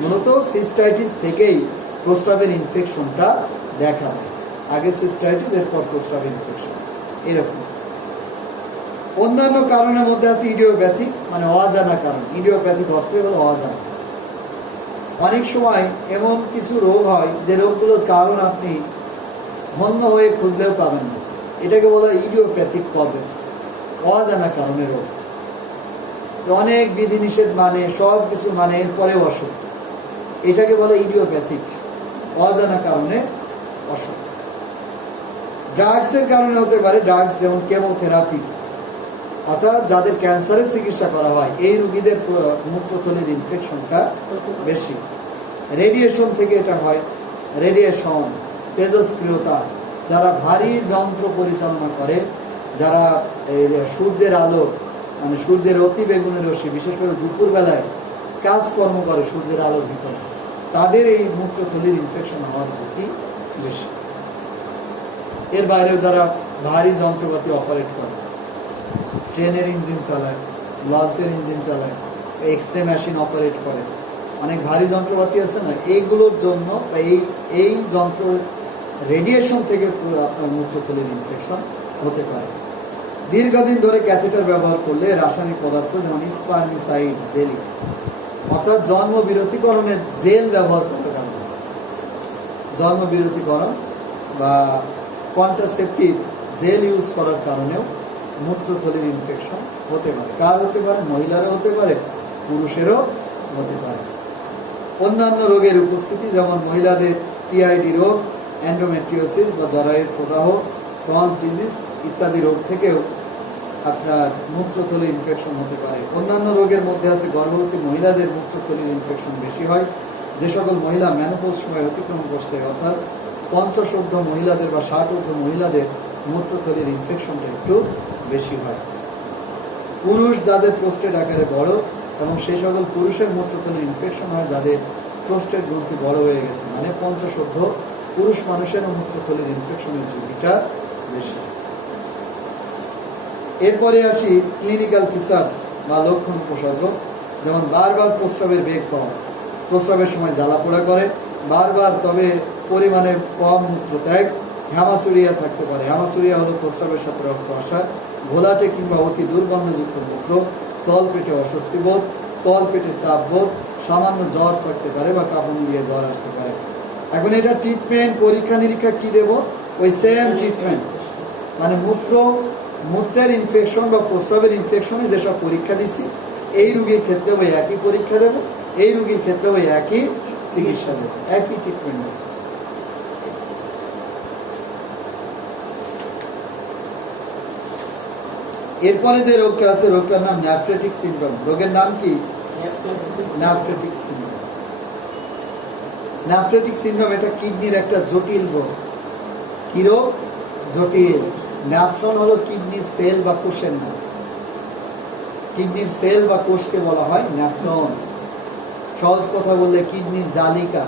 মূলত সিস্টাইটিস থেকেই প্রস্রাবের ইনফেকশনটা দেখা যায়। আগে সিস্টাইটিস, এরপর প্রস্রাবের ইনফেকশন, এরকম। অন্যান্য কারণের মধ্যে আছে ইডিওপ্যাথিক, মানে অজানা কারণ। ইডিওপ্যাথিক অর্থ হলো অজানা। অনেক সময় এমন কিছু রোগ হয় যে রোগগুলোর কারণ আপনি হন্য হয়ে খুঁজলেও পাবেন না। এটাকে বলা হয় ইডিওপ্যাথিক কজেস, অজানা কারণে রোগ। অনেক বিধিনিষেধ মানে, সব কিছু মানে, এরপরেও অসুখ। এটাকে বলে ইডিওপ্যাথিক, অজানা কারণে অসুখ। ড্রাগসের কারণে হতে পারে, ড্রাগস যেমন কেমোথেরাপি, অর্থাৎ যাদের ক্যান্সারের চিকিৎসা করা হয় এই রোগীদের মূত্রথলির ইনফেকশনটা বেশি। রেডিয়েশন থেকে এটা হয়, রেডিয়েশন, তেজস্ক্রিয়তা। যারা ভারী যন্ত্র পরিচালনা করে, যারা সূর্যের আলো মানে সূর্যের অতি বেগুনি রশ্মি, বিশেষ করে দুপুর বেলায় কাজকর্ম করে সূর্যের আলোর ভিতরে, তাদের এই মূত্রথলির ইনফেকশন হওয়ার ঝুঁকি বেশি। এর বাইরেও যারা ভারী যন্ত্রপাতি অপারেট করে, ট্রেনের ইঞ্জিন চালায়, লঞ্চের ইঞ্জিন চালায়, এক্সরে মেশিন অপারেট করে, অনেক ভারী যন্ত্রপাতি আছে না, এইগুলোর জন্য এই যন্ত্র রেডিয়েশন থেকে আপনার মূত্রথলির ইনফেকশন হতে পারে। দীর্ঘদিন ধরে ক্যাথেটার ব্যবহার করলে রাসায়নিক পদার্থ যেমন স্পার্মিসাইড জেলি অর্থাৎ জন্ম বিরতিকরণের জেল ব্যবহার করতে পারে, জন্ম বিরতিকরণ বা কন্ট্রাসেপটিভ জেল ইউজ করার কারণেও মূত্রথলির ইনফেকশন হতে পারে। কার হতে পারে? মহিলারও হতে পারে, পুরুষেরও হতে পারে। অন্যান্য রোগের উপস্থিতি যেমন মহিলাদের পিআইডি রোগ, এন্ডোমেট্রিওসিস বা জরায়ুর প্রদাহ, ক্রনস ডিজিজ ইত্যাদি রোগ থেকেও আপনার মূত্রথলির ইনফেকশন হতে পারে। অন্যান্য রোগের মধ্যে আছে গর্ভবতী মহিলাদের মূত্রথলির ইনফেকশন বেশি হয়। যে সকল মহিলা মেনোপজ সময় অতিক্রম করছে অর্থাৎ 50 ঊর্ধ্ব মহিলাদের বা 60 ঊর্ধ্ব মহিলাদের মূত্রথলির ইনফেকশনটা একটু বেশি হয়। পুরুষ যাদের প্রোস্টেট আকারে বড় এবং সেই সকল পুরুষের মূত্রথলির ইনফেকশন হয় যাদের প্রোস্টেট গ্রন্থি বড় হয়ে গেছে, মানে 50 ঊর্ধ্ব পুরুষ মানুষেরও মূত্রথলির ইনফেকশনের ঝুঁকিটা বেশি। এরপরে আসি ক্লিনিক্যাল ফিচার্স বা লক্ষণ উপসর্গ, যেমন বারবার প্রস্রাবের বেগ কম, প্রস্রাবের সময় জ্বালা পোড়া করে বারবার, তবে পরিমাণে কম মূত্রত্যাগ, হ্যামাসুরিয়া থাকতে পারে। হ্যামাসুরিয়া হলো প্রস্রাবের সাথে রক্ত আসা, ঘোলাটে কিংবা অতি দুর্গন্ধযুক্ত মূত্র, তল পেটে অস্বস্তি বোধ, তল পেটে চাপ বোধ, সামান্য জ্বর থাকতে পারে বা কাঁপুনি দিয়ে জ্বর আসতে পারে। এখন এটা ট্রিটমেন্ট, পরীক্ষা নিরীক্ষা কি দেব? ওই সেম ট্রিটমেন্ট, মানে মূত্রের ইনফেকশন বা প্রস্রাবের ইনফেকশনে যেসব পরীক্ষা দিচ্ছি এই রোগীর ক্ষেত্রে ওই একই পরীক্ষা দেব, এই রোগীর ক্ষেত্রে ওই একই চিকিৎসা দেব, একই ট্রিটমেন্ট দেব। এরপরে যে রোগটা আছে রোগটার নাম নেফ্রেটিক সিনড্রোম। রোগের নাম কি? নেফ্রেটিক সিনড্রোম। নেফ্রেটিক সিনড্রোম এটা কিডনির একটা জটিল রোগ। কি রোগ? জটিল। নেফ্রন হলো কিডনির সেল বা কোষের নাম। কিডনির সেল বা কোষকে বলা হয় নেফ্রন। সহজ কথা বললে কিডনির জালিকা,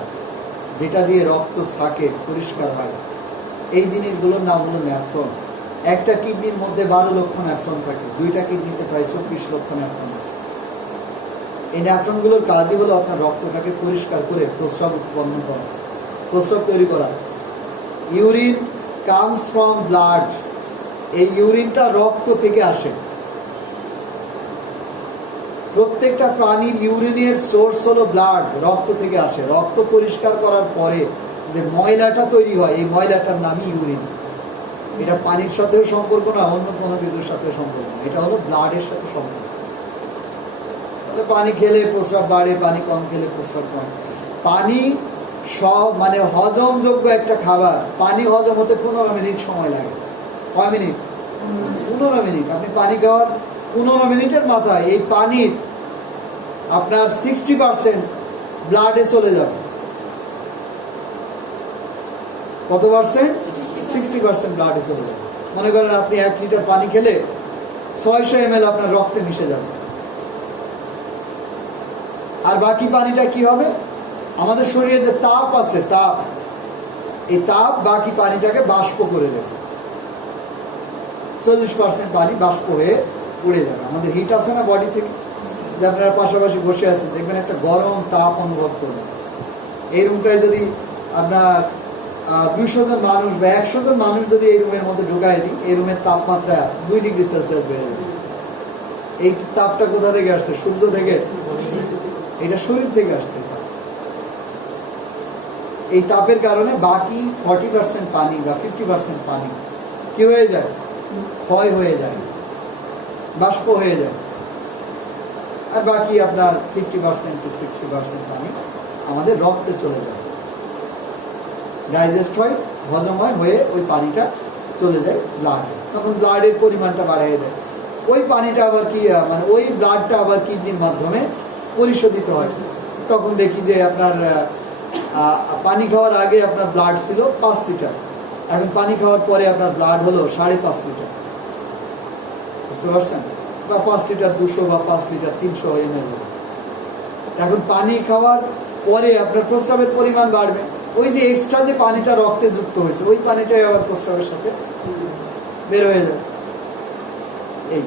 যেটা দিয়ে রক্ত থাকে পরিষ্কার হয়, এই জিনিসগুলোর নাম হলো নেফ্রন। একটা কিডনির মধ্যে 12 লক্ষ নেফ্রন থাকে, দুইটা কিডনিতে প্রায় 24 লক্ষ নেফ্রন আছে। এই নেফ্রনগুলোর কাজই হলো আপনার রক্তটাকে পরিষ্কার করে প্রস্রাব উৎপন্ন করা, প্রস্রাব তৈরি করা। ইউরিন কামস ফ্রম ব্লাড, এই ইউরিনটা রক্ত থেকে আসে। প্রত্যেকটা প্রাণীর ইউরিনের সোর্স হলো ব্লাড, রক্ত থেকে আসে। রক্ত পরিষ্কার করার পরে যে ময়লাটা তৈরি হয় এই ময়লাটার নামই ইউরিন। এটা পানির সাথেও সম্পর্ক না, অন্য কোনো কিছুর সাথে সম্পর্ক না, এটা হলো ব্লাডের সাথে সম্পর্ক। তাহলে পানি খেলে প্রস্রাব বাড়ে, পানি কম খেলে প্রস্রাব কমে। পানি সব মানে হজমযোগ্য একটা খাবার, পানি হজম হতে 15 মিনিট সময় লাগে। কয় মিনিট? 15 মিনিট। আপনি পানি খাওয়ার 15 মিনিটের মাথায় এই পানির আপনার 60% ব্লাডে চলে যাবে। কত পার্সেন্ট? 60% ব্লাডে চলে যাবে। মনে করেন আপনি 1 লিটার পানি খেলে 600 ml আপনার রক্তে মিশে যাবে। আর বাকি পানিটা কি হবে? আমাদের শরীরে যে তাপ আছে, তাপ, এই তাপ বাকি পানিটাকে বাষ্প করে দেবে। 40% পানি বাষ্প হয়ে উড়ে যাবে। আমাদের হিট আছে না বডি থেকে, যে আপনারা পাশাপাশি বসে আছেন, দেখবেন একটা গরম তাপ অনুভব করবেন। এই রুমটায় যদি আপনার 200 জন মানুষ বা 100 জন মানুষ যদি এই রুমের মধ্যে ঢুকাই দিই, এই রুমের তাপমাত্রা 2 ডিগ্রি সেলসিয়াস বেড়ে যাবে। এই তাপটা কোথা থেকে আসছে? সূর্য থেকে? এটা শরীর থেকে আসছে। এই তাপের কারণে বাকি 40% পানি বা 50% পানি কি হয়ে যায়? ক্ষয় হয়ে যায়, বাষ্প হয়ে যায়। আর বাকি আপনার 50% to 60% পানি আমাদের রক্তে চলে যায়, ডাইজেস্ট হয়, হজম হয়, হয়ে ওই পানিটা চলে যায় ব্লাডে। তখন ব্লাডের পরিমাণটা বাড়িয়ে দেয়। ওই পানিটা আবার কি মানে ওই ব্লাডটা আবার কিডনির মাধ্যমে পরিশোধিত হয়। তখন দেখি যে আপনার পানি খাওয়ার আগে আপনার ব্লাড ছিল 5 লিটার, এখন পানি খাওয়ার পরে আপনার ব্লাড হলো 5.5 লিটার। বুঝতে পারছেন? বা 5 লিটার 200 বা 5 লিটার 300 ml। এখন পানি খাওয়ার পরে আপনার প্রস্রাবের পরিমাণ বাড়বে। ওই যে এক্সট্রা যে পানিটা রক্তে যুক্ত হয়েছে ওই পানিটাই আবার প্রস্রাবের সাথে বের হয়ে যাবে। এই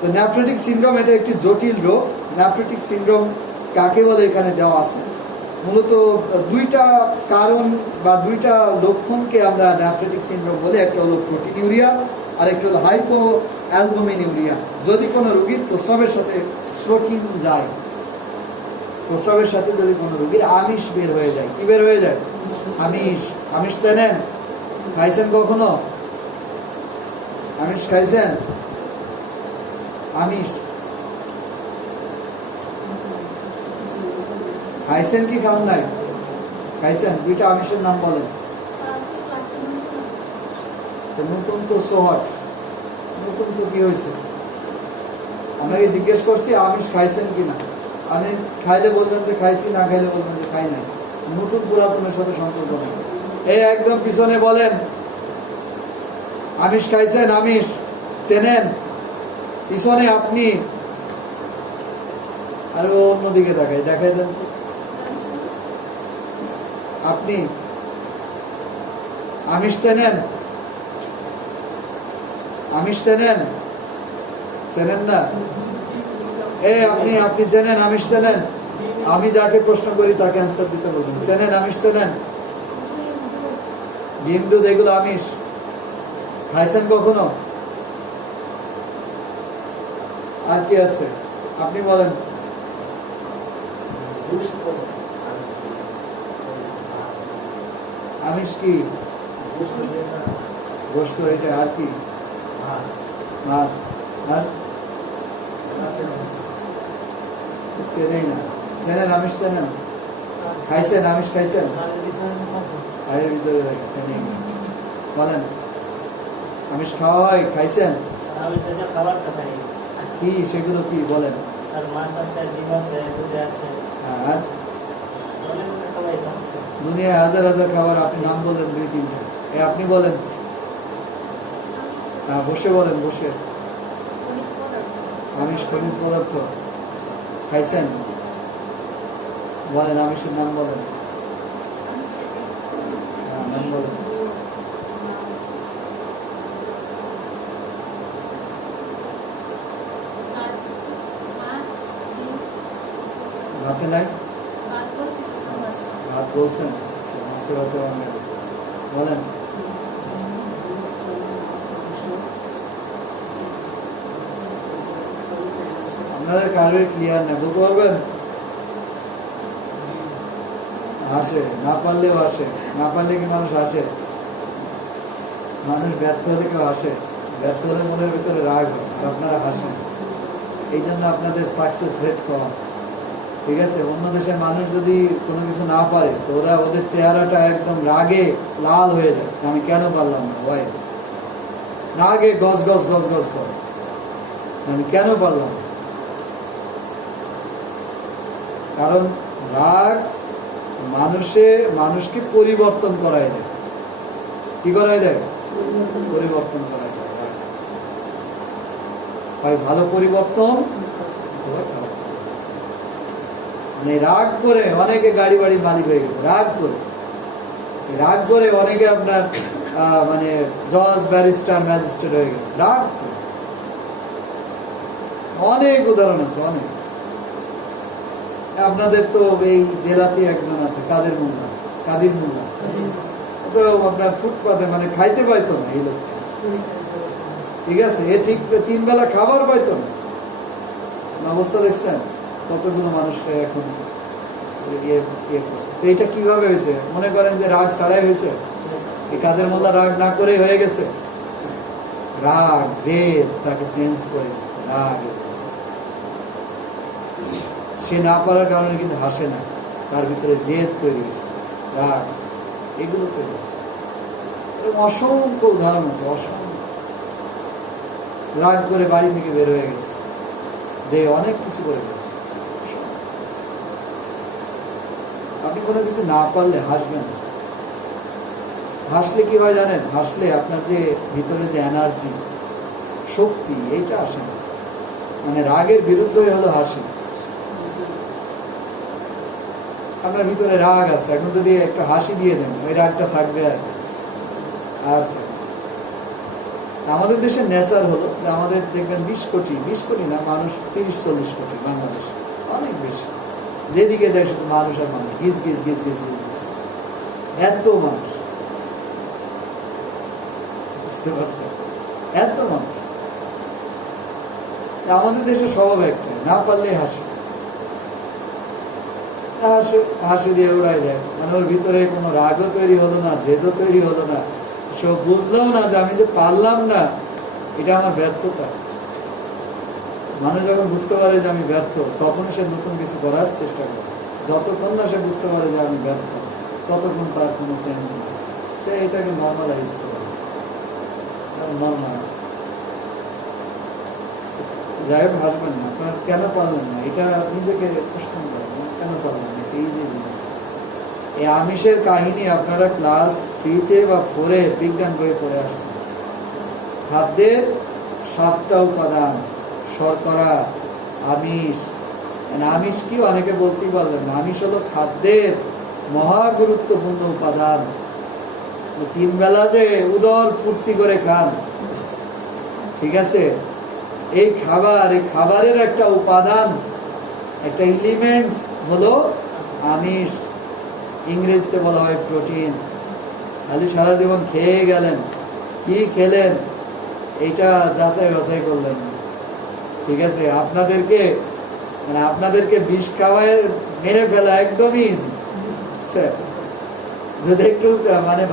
তো নেফ্রেটিক সিনড্রোম এটা একটি জটিল রোগ। নেফ্রেটিক সিনড্রোম কাকে বলে এখানে দেওয়া আছে। মূলত 2টা কারণ বা 2টা লক্ষণকে আমরা নেফ্রেটিক সিনড্রোম বলে, একটা হলো প্রোটিনিউরিয়া আরেকটা হলো হাইপো অ্যালবুমিনিউরিয়া। যদি কোনো রোগীর প্রস্রাবের সাথে প্রোটিন যায়, প্রস্রাবের সাথে যদি কোনো রোগীর আমিষ বের হয়ে যায়, কি বের হয়ে যায়? আমিষ। আমিষ চেনেন? খাইছেন কখনো? আমিষ খাইছেন? আমিষ খাইছেন কি খান নাই? খাইছেন? দুইটা আমিষের নাম বলেন। তো নতুন তো সোহট, নতুন তো কি হয়েছে? আপনাকে জিজ্ঞেস করছি আমিষ খাইছেন কিনা। আমি খাইলে বলবেন যে খাইছি, না খাইলে বলবেন যে খাই নাই। নতুন পুরাতনের সাথে সম্পর্ক নেই। এই একদম পিছনে বলেন, আমিষ খাইছেন? আমিষ চেনেন? পিছনে আপনি, আর অন্যদিকে দেখাই দেখাই দেন তো। আপনি আমিষ চেনেন? আমিষ চেনেন? চেনেন না? আপনি আপনি চেনেন? আমিষ চেনেন? আমি যাকে প্রশ্ন করি তাকে অ্যান্সার দিতে বলবেন। চেনেন? আমিষ চেনেন? ডিম দুধ এগুলো আমিষ খাইছেন কখনো? আর কি আছে আপনি বলেন। আমিষ কি? গোশত। এটা আর কি? মাছ। আর চেনেই না। চেনেন? আমিষ চেনেন? খাইছেন? আমিষ খাইছেন? হাড়ের ভিতরে থাকে, চেনেই না। বলেন, আমিষ খাওয়া হয়? খাইছেন? কি সেগুলো কি বলেন? আর দুনিয়ায় হাজার হাজার খাবার, আপনি নাম বলেন দুই তিনটা। আপনি বলেন। হ্যাঁ, বসে বলেন, বসে। আমিষ খনিজ পদার্থ খাইছেন? বলেন, আমিষের নাম বলেন। হ্যাঁ, নাম বলেন। ভাতে নাই? ভাত বলছেন? আচ্ছা, মাছের ভাতে বলেন। আপনাদের কারোর ক্লিয়ার না, বলতে পারবেন? হাসে, না পারলেও হাসে। না পারলে কি মানুষ হাসে? মানুষ ব্যর্থ হলে কেউ হাসে? ব্যর্থ হলে মনের ভিতরে রাগ হয়, আর আপনারা হাসেন। এই জন্য আপনাদের সাকসেস রেট কম। ঠিক আছে? অন্য দেশের মানুষ যদি কোনো কিছু না পারে তো ওরা, ওদের চেহারাটা একদম রাগে লাল হয়ে যায়। আমি কেন পারলাম না? ভাই রাগে গজ গজ গজ গজ করে, আমি কেন পারলাম? কারণ রাগ মানুষকে পরিবর্তন করাই দেয়। কি করাই দেয়? পরিবর্তন করাই দেয়। হয় ভালো পরিবর্তন, খারাপ। মানে রাগ করে অনেকে গাড়ি বাড়ির মালিক হয়ে গেছে। রাগ করে অনেকে আপনার মানে জজ, ব্যারিস্টার, ম্যাজিস্ট্রেট হয়ে গেছে রাগ করে। অনেক উদাহরণ আছে, অনেক। আপনাদের তো এই জেলাতে একজন আছে, কাদের মোল্লা। তো আপনার ফুটপাতে মানে খাইতে পাইতো না এই লোকটা। ঠিক আছে? এ ঠিক 3 বেলা খাবার পাইতো না। অবস্থা দেখছেন কতগুলো মানুষ এখন করছে। এইটা কিভাবে হয়েছে? মনে করেন যে রাগ ছাড়াই হয়েছে? এই কাদের মোল্লা রাগ না করে হয়ে গেছে? রাগ জেদ তাকে চেঞ্জ করে দিচ্ছে। রাগ সে না পারার কারণে কিন্তু হাসে না, তার ভিতরে জেদ তৈরি হয়েছে, রাগ, এগুলো তৈরি হয়েছে। অসংখ্য উদাহরণ আছে, অসংখ্য। রাগ করে বাড়ি থেকে বের হয়ে গেছে, যে অনেক কিছু করে গেছে। আপনি কোনো কিছু না পারলে হাসবেন। হাসলে কি হয় জানেন? হাসলে আপনার যে ভিতরে যে এনার্জি, শক্তি, এইটা আসে না। মানে রাগের বিরুদ্ধে হলো হাসি। আপনার ভিতরে রাগ আছে, এখন যদি একটা হাসি দিয়ে দেন, ওই রাগটা থাকবে। আর আমাদের দেশের নেচার হলো যে আমাদের দেখবেন 20 কোটি না মানুষ, 30-40 কোটি বাংলাদেশ, অনেক বেশি। যেদিকে যায় শুধু মানুষ আর মানুষ, গিজ গিজ গিজ গিজ গিজ, এত মানুষ। বুঝতে পারছেন? এত মানুষ। আমাদের দেশে স্বভাব একটা, না পারলেই হাসে, হাসে হাসি দিয়ে উড়াই যায়, মানে ওর ভিতরে কোনো রাগও তৈরি হলো না, জেদও তৈরি হলো না, সব বুঝলাম না যে আমি যে পারলাম না এটা আমার ব্যর্থতা। মানুষ যখন বুঝতে পারে যে আমি ব্যর্থ, তখন সে নতুন কিছু করার চেষ্টা করে। যতক্ষণ না সে বুঝতে পারে যে আমি ব্যর্থ, ততক্ষণ তার কোনো সেন্স নেই, সে এটাকে নর্মালাইজ করে। নর্মাল যাই হোক, হাসবেন না, আপনার কেন পারলেন না এটা নিজেকে কোশ্চেন করেন, কেন পারলেন না, এই যে জিনিস। এই আমিষের কাহিনী আপনারা ক্লাস 3-তে বা 4-এ বিজ্ঞান বই পড়ে আসছেন। খাদ্যের 7টা উপাদান: শর্করা, আমিষ। আমিষ কি অনেকে বলতেই পারলেন না। আমিষ হলো খাদ্যের মহা গুরুত্বপূর্ণ উপাদান। 3 বেলা যে উদর পূর্তি করে খান, ঠিক আছে, এই খাবারের একটা উপাদান, একটা এলিমেন্টস হলো আমিষ। ইংরেজিতে বলা হয় প্রোটিন। খালি সারা জীবন খেয়ে গেলেন, কি খেলেন এইটা যাচাই বাছাই করলেন, ঠিক আছে। আপনাদেরকে বিষ খাওয়ায় মেরে ফেলা একদমই ইজি। যদি একটু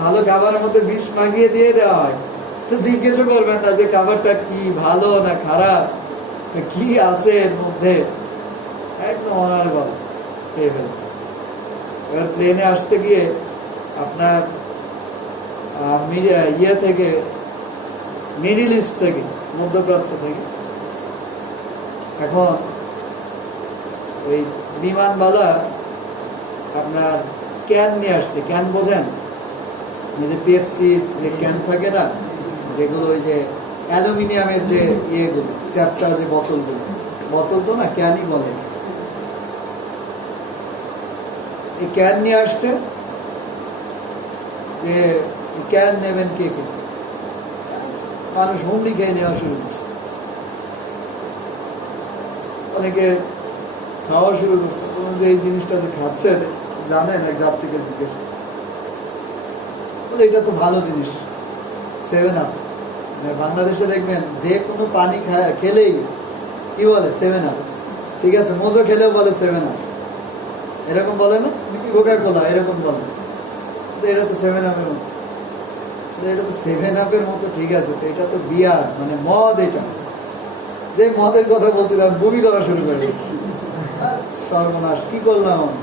ভালো খাবারের মধ্যে বিষ মাখিয়ে দিয়ে দেওয়া হয়, তো জিজ্ঞেস করবেন না যে খাবারটা কি ভালো না খারাপ, কি আছে এর মধ্যে, একদম অনার্গল খেয়ে ফেলবেন। এবার প্লেনে আসতে গিয়ে আপনার ইয়ে থেকে, মিডিল ইস্ট থেকে, মধ্যপ্রাচ্য থেকে, এখন ওই বিমানবালা আপনার ক্যান নিয়ে আসছে। ক্যান বোঝেন? যে পেপসি যে ক্যান থাকে না, যেগুলো ওই যে অ্যালুমিনিয়ামের যে ইয়েগুলো, চ্যাপ্টা যে বোতলগুলো, বোতল তো না, ক্যানই বলে। এই ক্যান নিয়ে আসছে, যে ক্যান নেবেন কে কে, মানুষ হুন্ডি খেয়ে নেওয়া শুরু করছে, অনেকে খাওয়া শুরু করছে। যে এই জিনিসটা যে খাচ্ছেন জানেন, এক যাত্রীকে জিজ্ঞেস বলে এটা তো ভালো জিনিস, 7 আপ। বাংলাদেশে দেখবেন যে কোনো পানি খেলেই কি বলে 7 আপ, ঠিক আছে, মোজো খেলেও বলে 7 আপ, এরকম বলে না, কোকা কোলা এরকম বলে। এটা তো 7 আপের মতো, এটা তো 7 আপের মতো, ঠিক আছে, তো এটা তো বিয়ার, মানে মদ। এটা যে মদের কথা বলছি, আমি বমি করা শুরু করে দিচ্ছি। সর্বনাশ, কি করলাম আমি,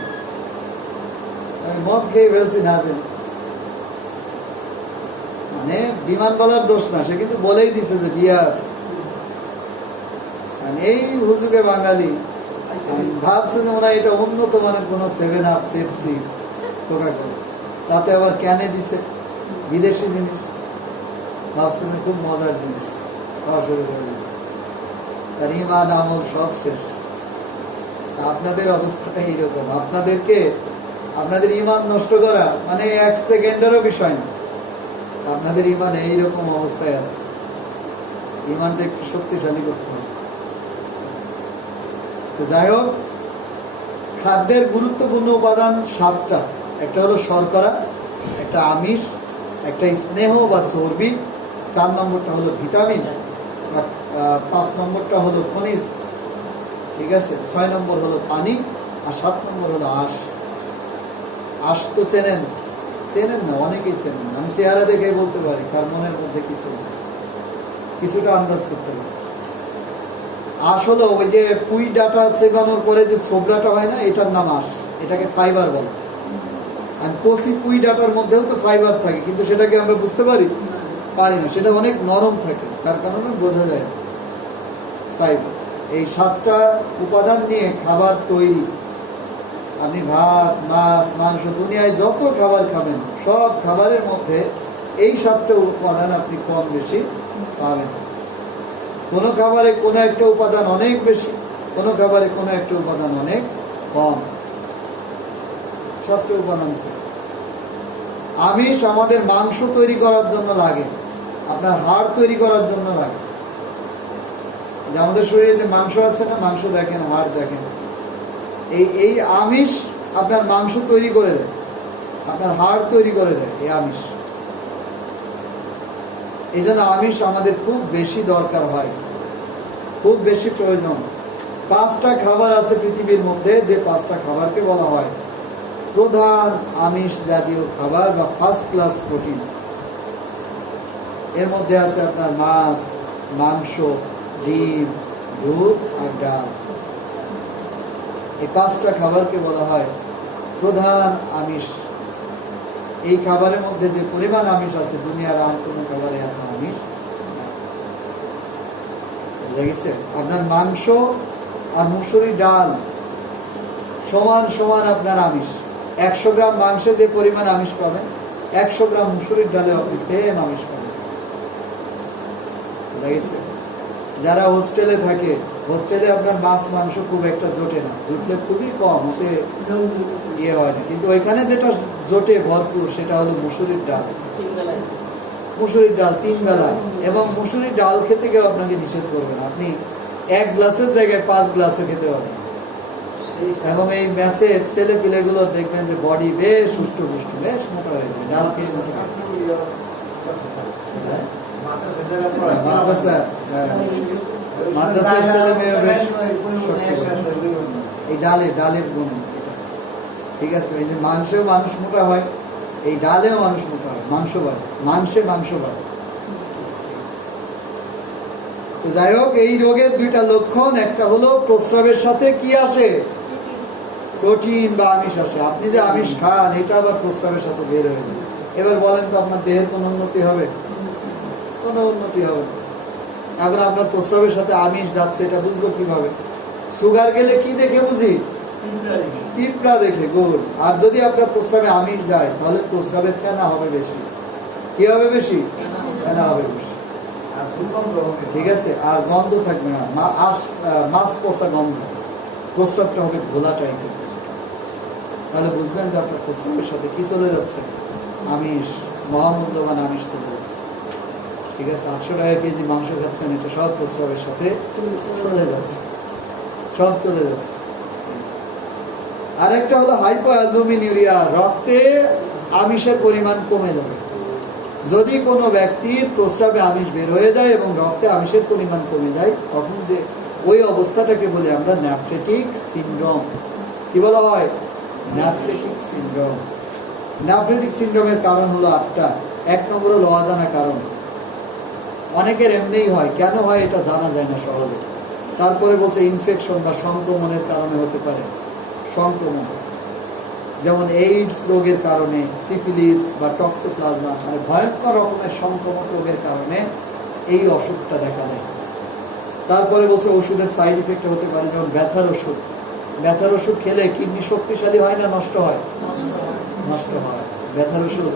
মদ খেয়ে ফেলছি না যে। মানে বিমানবালার দোষ না, সে কিন্তু বলেই দিছে যে বিয়ার। এই হুজুগে বাঙালি ভাবছে যে ওরা এটা উন্নত মানের কোনো 7 আপ, পেপসি, কোকা কোলা, তাতে আবার ক্যানে দিছে বিদেশি জিনিস, ভাবছে যে খুব মজার জিনিস, খাওয়া শুরু করে দিচ্ছে। তার ইমান আমল সব শেষ। আপনাদের অবস্থাটা এইরকম। আপনাদের ইমান নষ্ট করা মানে 1 সেকেন্ডেরও বিষয় না। আপনাদের ইমান এইরকম অবস্থায় আছে, ইমানটা একটু শক্তিশালী করতে হবে। তো যাই হোক, খাদ্যের গুরুত্বপূর্ণ উপাদান 7টা। একটা হলো শর্করা, একটা আমিষ, একটা স্নেহ বা চর্বি, 4 নম্বরটা হলো ভিটামিন, 5 নম্বরটা হলো খনিজ, ঠিক আছে, 6 নম্বর হলো পানি, আর 7 নম্বর হলো আঁশ। আঁশ তো চেনেন না, অনেকেই চেনেন। আমি চেহারা দেখেই বলতে পারি তার মনের মধ্যে কি চলছে, কিছুটা আন্দাজ করতে পারি। আঁশ হলো ওই যে পুঁই ডাটা চেবানোর পরে যে ছোবড়াটা হয় না, এটার নাম আঁশ। এটাকে ফাইবার বলে। আর কচি পুঁই ডাটার মধ্যেও তো ফাইবার থাকে, কিন্তু সেটাকে আমরা বুঝতে পারি না, সেটা অনেক নরম থাকে, তার কারণে বোঝা যায় না ফাইবার। এই 7টা উপাদান নিয়ে খাবার তৈরি। আপনি ভাত, মাছ, মাংস, দুনিয়ায় যত খাবার খাবেন, সব খাবারের মধ্যে এই 7টা উপাদান আপনি কম বেশি পাবেন। কোনো খাবারে কোনো একটা উপাদান অনেক বেশি, কোনো খাবারে কোনো একটা উপাদান অনেক কম। 7টা উপাদান। আমিষ আমাদের মাংস তৈরি করার জন্য লাগে, আপনার হাড় তৈরি করার জন্য লাগে। যে আমাদের শরীরে যে মাংস আছে না, মাংস দেখেন, হাড় দেখেন, এই আমিষ আপনার মাংস তৈরি করে দেয়, আপনার হাড় তৈরি করে দেয় এই আমিষ। এই জন্য আমিষ আমাদের খুব বেশি দরকার হয়, খুব বেশি প্রয়োজন। 5টা খাবার আছে পৃথিবীর মধ্যে, যে 5টা খাবারকে বলা হয় প্রধান আমিষ জাতীয় খাবার বা ফার্স্ট ক্লাস প্রোটিন। এর মধ্যে আছে আপনার মাছ, মাংস, ডিম, দুধ আর ডাল। এই 5টা খাবারকে বলা হয় প্রধান আমিষ। এই খাবারের মধ্যে যে পরিমাণ আমিষ আছে, দুনিয়ার আর কোনো খাবারে এত আমিষ লেগেছে। আপনার মাংস আর মুসুরি ডাল সমান সমান আপনার আমিষ। 100 গ্রাম মাংসে যে পরিমাণ আমিষ পাবেন, 100 গ্রাম মুসুরির ডালে আপনি সেম আমিষ পাবেন। লেগেছে। যারা হোস্টেলে থাকে, হোস্টেলে আপনার মাছ মাংস খুব একটা জোটে না, জুটলে খুবই কম, ওতে ইয়ে হয় না। কিন্তু ওইখানে যেটা জোটে ভরপুর সেটা হলো মুসুরির ডাল। মুসুরির ডাল 3 বেলা, এবং মুসুরির ডাল খেতে কেউ আপনাকে নিষেধ করবে না। আপনি 1 গ্লাসের জায়গায় 5 গ্লাসে খেতে পারবেন। এবং এই ম্যাচের ছেলে পিলেগুলো দেখবেন যে বডি বেশ সুষ্ঠু পুষ্টি, বেশ মোটা হয়ে যাবে ডাল খেয়ে। মাদ্রাসার ছেলে মেয়ে বেশ এই ডালের গুণ। ঠিক আছে, এই যে মাংসেও মানুষ মোটা হয়, এই ডালেও মানুষ মোটা হয়, মাংস বাড়ে, মাংসে মাংস বাড়ে। তো যাই হোক, এই রোগের 2টা লক্ষণ, একটা হলো প্রস্রাবের সাথে কি আসে, প্রোটিন বা আমিষ আসে। আপনি যে আমিষ খান, এটা আবার প্রস্রাবের সাথে বের হয়ে যায়। এবার বলেন তো আপনার দেহের কোনো উন্নতি হবে? কোনো উন্নতি হবে না। এখন আপনার প্রস্রাবের সাথে আমিষ যাচ্ছে, এটা বুঝবো কিভাবে? সুগার গেলে কি দেখে বুঝি? পিঁপড়া দেখে, গুড়। আর যদি আপনার প্রস্রাবে আমিষ যায়, তাহলে প্রস্রাবে ফেনা হবে বেশি। কি হবে বেশি? ফেনা হবে বেশি। ঠিক আছে, আর গন্ধ থাকবে না, মাছ পচা গন্ধ। প্রস্রাবটা হবে ঘোলা টাইপের। তাহলে বুঝবেন যে আপনার প্রস্রাবের সাথে কি চলে যাচ্ছে? আমিষ, মহামূল্যবান আমিষ চলে যাচ্ছে। ঠিক আছে, 800 টাকা কেজি মাংস খাচ্ছেন, এটা সব প্রস্রাবের সাথে চলে যাচ্ছে, সব চলে যাচ্ছে। আরেকটা হলো হাইপোঅ্যালবুমিনুরিয়া, রক্তে আমিষের পরিমাণ কমে যাবে। যদি কোনো ব্যক্তির প্রস্রাবে আমিষ বের হয়ে যায় এবং রক্তে আমিষের পরিমাণ কমে যায়, তখন যে ওই অবস্থাটাকে বলি আমরা নেফ্রেটিক সিনড্রোম। কি বলা হয়? নেফ্রেটিক সিনড্রোম। নেফ্রেটিক সিনড্রোমের কারণ হলো 8টা। 1 নম্বর হলো অজানা কারণ। অনেকের এমনিই হয়, কেন হয় এটা জানা যায় না সহজে। তারপরে বলছে ইনফেকশন বা সংক্রমণের কারণে হতে পারে। সংক্রমণ যেমন এইডস রোগের কারণে, সিফিলিস বা টক্সোপ্লাজমা, মানে ভয়ঙ্কর রকমের সংক্রমক রোগের কারণে এই অসুখটা দেখা দেয়। তারপরে বলছে ওষুধের সাইড ইফেক্ট হতে পারে, যেমন ব্যথার ওষুধ। ব্যথার ওষুধ খেলে কিডনি শক্তিশালী হয় না নষ্ট হয়? নষ্ট হয়। ব্যথার ওষুধ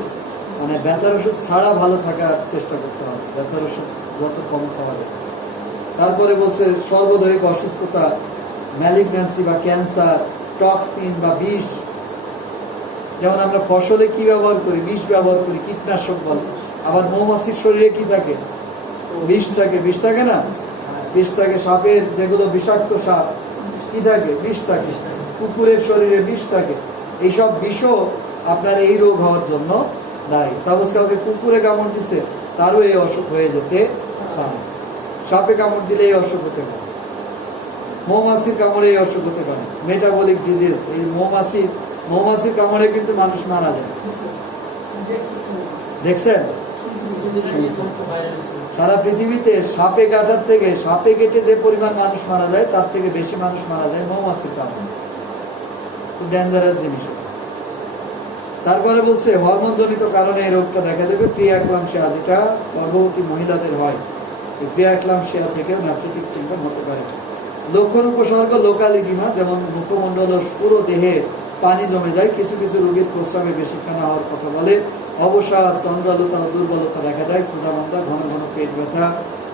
মানে ব্যথার ওষুধ ছাড়া ভালো থাকার চেষ্টা করতে হবে, ব্যথার ওষুধ যত কম খাওয়া যায়। তারপরে বলছে সর্বদৈহিক অসুস্থতা, ম্যালিগন্যান্সি বা ক্যান্সার, টক্সিন বা বিষ। যেমন আমরা ফসলে কি ব্যবহার করি? বিষ ব্যবহার করি, কীটনাশক বলে। আবার মৌমাছির শরীরে কি থাকে? বিষ থাকে। বিষ থাকে না? বিষ থাকে। সাপের যেগুলো বিষাক্ত সাপ, কি থাকে? বিষ থাকে। কুকুরের শরীরে বিষ থাকে। এইসব বিষও আপনার এই রোগ হওয়ার জন্য দায়ী। সাপোজ কাউকে কুকুরে কামড় দিচ্ছে, তারও এই অসুখ হয়ে যেতে পারে। সাপে কামড় দিলে এই অসুখ হতে পারে। মৌমাছির কামড়ে এই অসুখ হতে পারে। Metabolic disease. এই মৌমাছির কামড়ে কিন্তু মানুষ মারা যায়। দেখছেন? সারা পৃথিবীতে সাপে কাটার থেকে, সাপে কেটে যে পরিমাণ মানুষ মারা যায়, তার থেকে বেশি মানুষ মারা যায় মৌমাছির কামড়ে। খুব ডেঞ্জারাস জিনিস। তারপরে বলছে হরমোন জনিত কারণে এই রোগটা দেখা দেবে। প্রিয়াক্লামশিয়া, যেটা গর্ভবতী মহিলাদের হয়, এই প্রিয়াক্লামশিয়া থেকে নেফ্রেটিক সিনড্রোম হতে পারে। লক্ষণ উপসর্গ লোকাল ইডিমা, যেমন মুখমণ্ডল ও পুরো দেহে পানি জমে যায়। কিছু কিছু রোগীর প্রস্রাবে বেশিক্ষণ হওয়ার কথা বলে। অবসাদ, তন্দ্রালুতা ও দুর্বলতা দেখা দেয়। ক্ষুধামন্দা, ঘন ঘন পেট ব্যথা।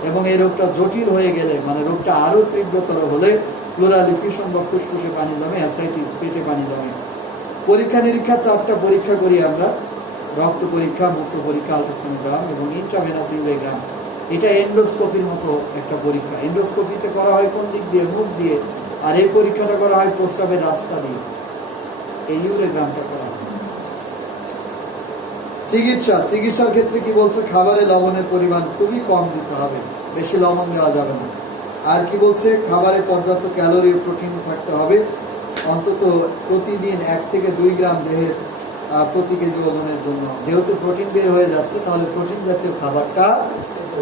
এবং এই রোগটা জটিল হয়ে গেলে, মানে রোগটা আরো তীব্রতর হলে, প্লুরাল ইনফেকশন বা ফুসফুসে পানি জমে, অ্যাসাইটিস, পেটে পানি জমে। পরীক্ষা নিরীক্ষা 4টা পরীক্ষা করি আমরা: রক্ত পরীক্ষা, মূত্র পরীক্ষা, আলট্রাসোনোগ্রাম এবং ইন্ট্রাভেনাস ইউরেগ্রাম। এটা এন্ডোস্কোপির মতো একটা পরীক্ষা। এন্ডোস্কোপিতে করা হয় কোন দিক দিয়ে? মুখ দিয়ে। আর এই পরীক্ষাটা করা হয় প্রস্রাবের রাস্তা দিয়ে। এই ইউরেগ্রামটা করা হয়। চিকিৎসার ক্ষেত্রে কি বলছে? খাবারে লবণের পরিমাণ খুবই কম দিতে হবে, বেশি লবণ দেওয়া যাবে না। আর কি বলছে? খাবারে পর্যাপ্ত ক্যালোরি ও প্রোটিন থাকতে হবে, অন্তত প্রতিদিন 1 থেকে 2 গ্রাম দেহের প্রতি কেজি ওজনের জন্য। যেহেতু প্রোটিন বের হয়ে যাচ্ছে, তাহলে প্রোটিন জাতীয় খাবারটা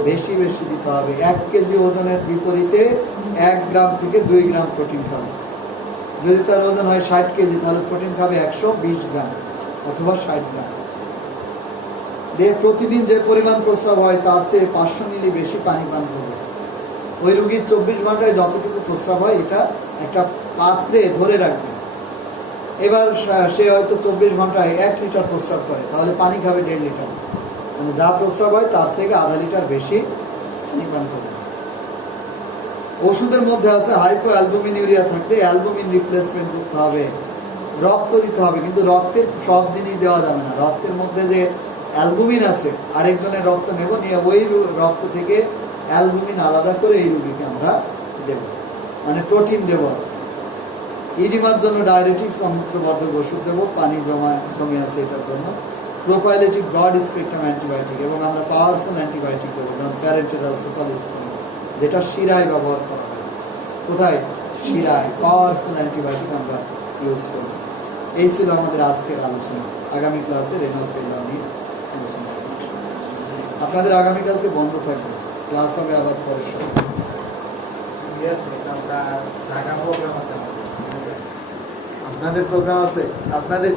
বেশি বেশি দিতে হবে। 1 কেজি ওজনের বিপরীতে 1 গ্রাম থেকে 2 গ্রাম প্রোটিন খাবে। যদি তার ওজন হয় 60 কেজি, তাহলে প্রোটিন খাবে 120 গ্রাম অথবা 60 গ্রাম। দেহে প্রতিদিন যে পরিমাণ প্রস্রাব হয় তার চেয়ে 500 মিলি বেশি পানি পান করবে। ওই রোগীর 24 ঘন্টায় যতটুকু প্রস্রাব হয় এটা একটা পাত্রে ধরে রাখবে। এবার সে হয়তো 24 ঘন্টায় 1 লিটার প্রস্রাব করে, তাহলে পানি খাবে 1.5 লিটার। মানে যা প্রস্রাব হয় তার থেকে আধা লিটার বেশি পানি পান করবে। ওষুধের মধ্যে আছে হাইপো অ্যালবুমিনিউরিয়া থাকলে অ্যালবুমিন রিপ্লেসমেন্ট করতে হবে, রক্ত দিতে হবে। কিন্তু রক্তের সব জিনিস দেওয়া যাবে না। রক্তের মধ্যে যে অ্যালবুমিন আছে, আরেকজনের রক্ত নেব, নিয়ে ওই রক্ত থেকে অ্যালবুমিন আলাদা করে এই রোগীকে আমরা দেব, মানে প্রোটিন দেব। ইডিমার জন্য ডায়াবেটিক্স বা মূত্রবর্ধক ওষুধ দেবো, পানি জমে আছে এটার জন্য। প্রোপাইলেটিক ব্রড স্পেকট্রাম অ্যান্টিবায়োটিক, এবং আমরা পাওয়ারফুল অ্যান্টিবায়োটিক দেবো, যেমন প্যারেন্টেরাল সুপারলিস্টিন, যেটা শিরায় ব্যবহার করা হয়। কোথায়? শিরায়। পাওয়ারফুল অ্যান্টিবায়োটিক আমরা ইউজ করব। এই ছিল আমাদের আজকের আলোচনা। আগামী ক্লাসে রেনাল ফেলিওর নিয়ে আলোচনা করব। আপনাদের আগামীকালকে বন্ধ থাকবে, ক্লাস হবে আবার পরের সময়। আমরা ঢাকা প্রোগ্রাম আছে আমাদের। আপনাদের প্রোগ্রাম আছে? আপনাদের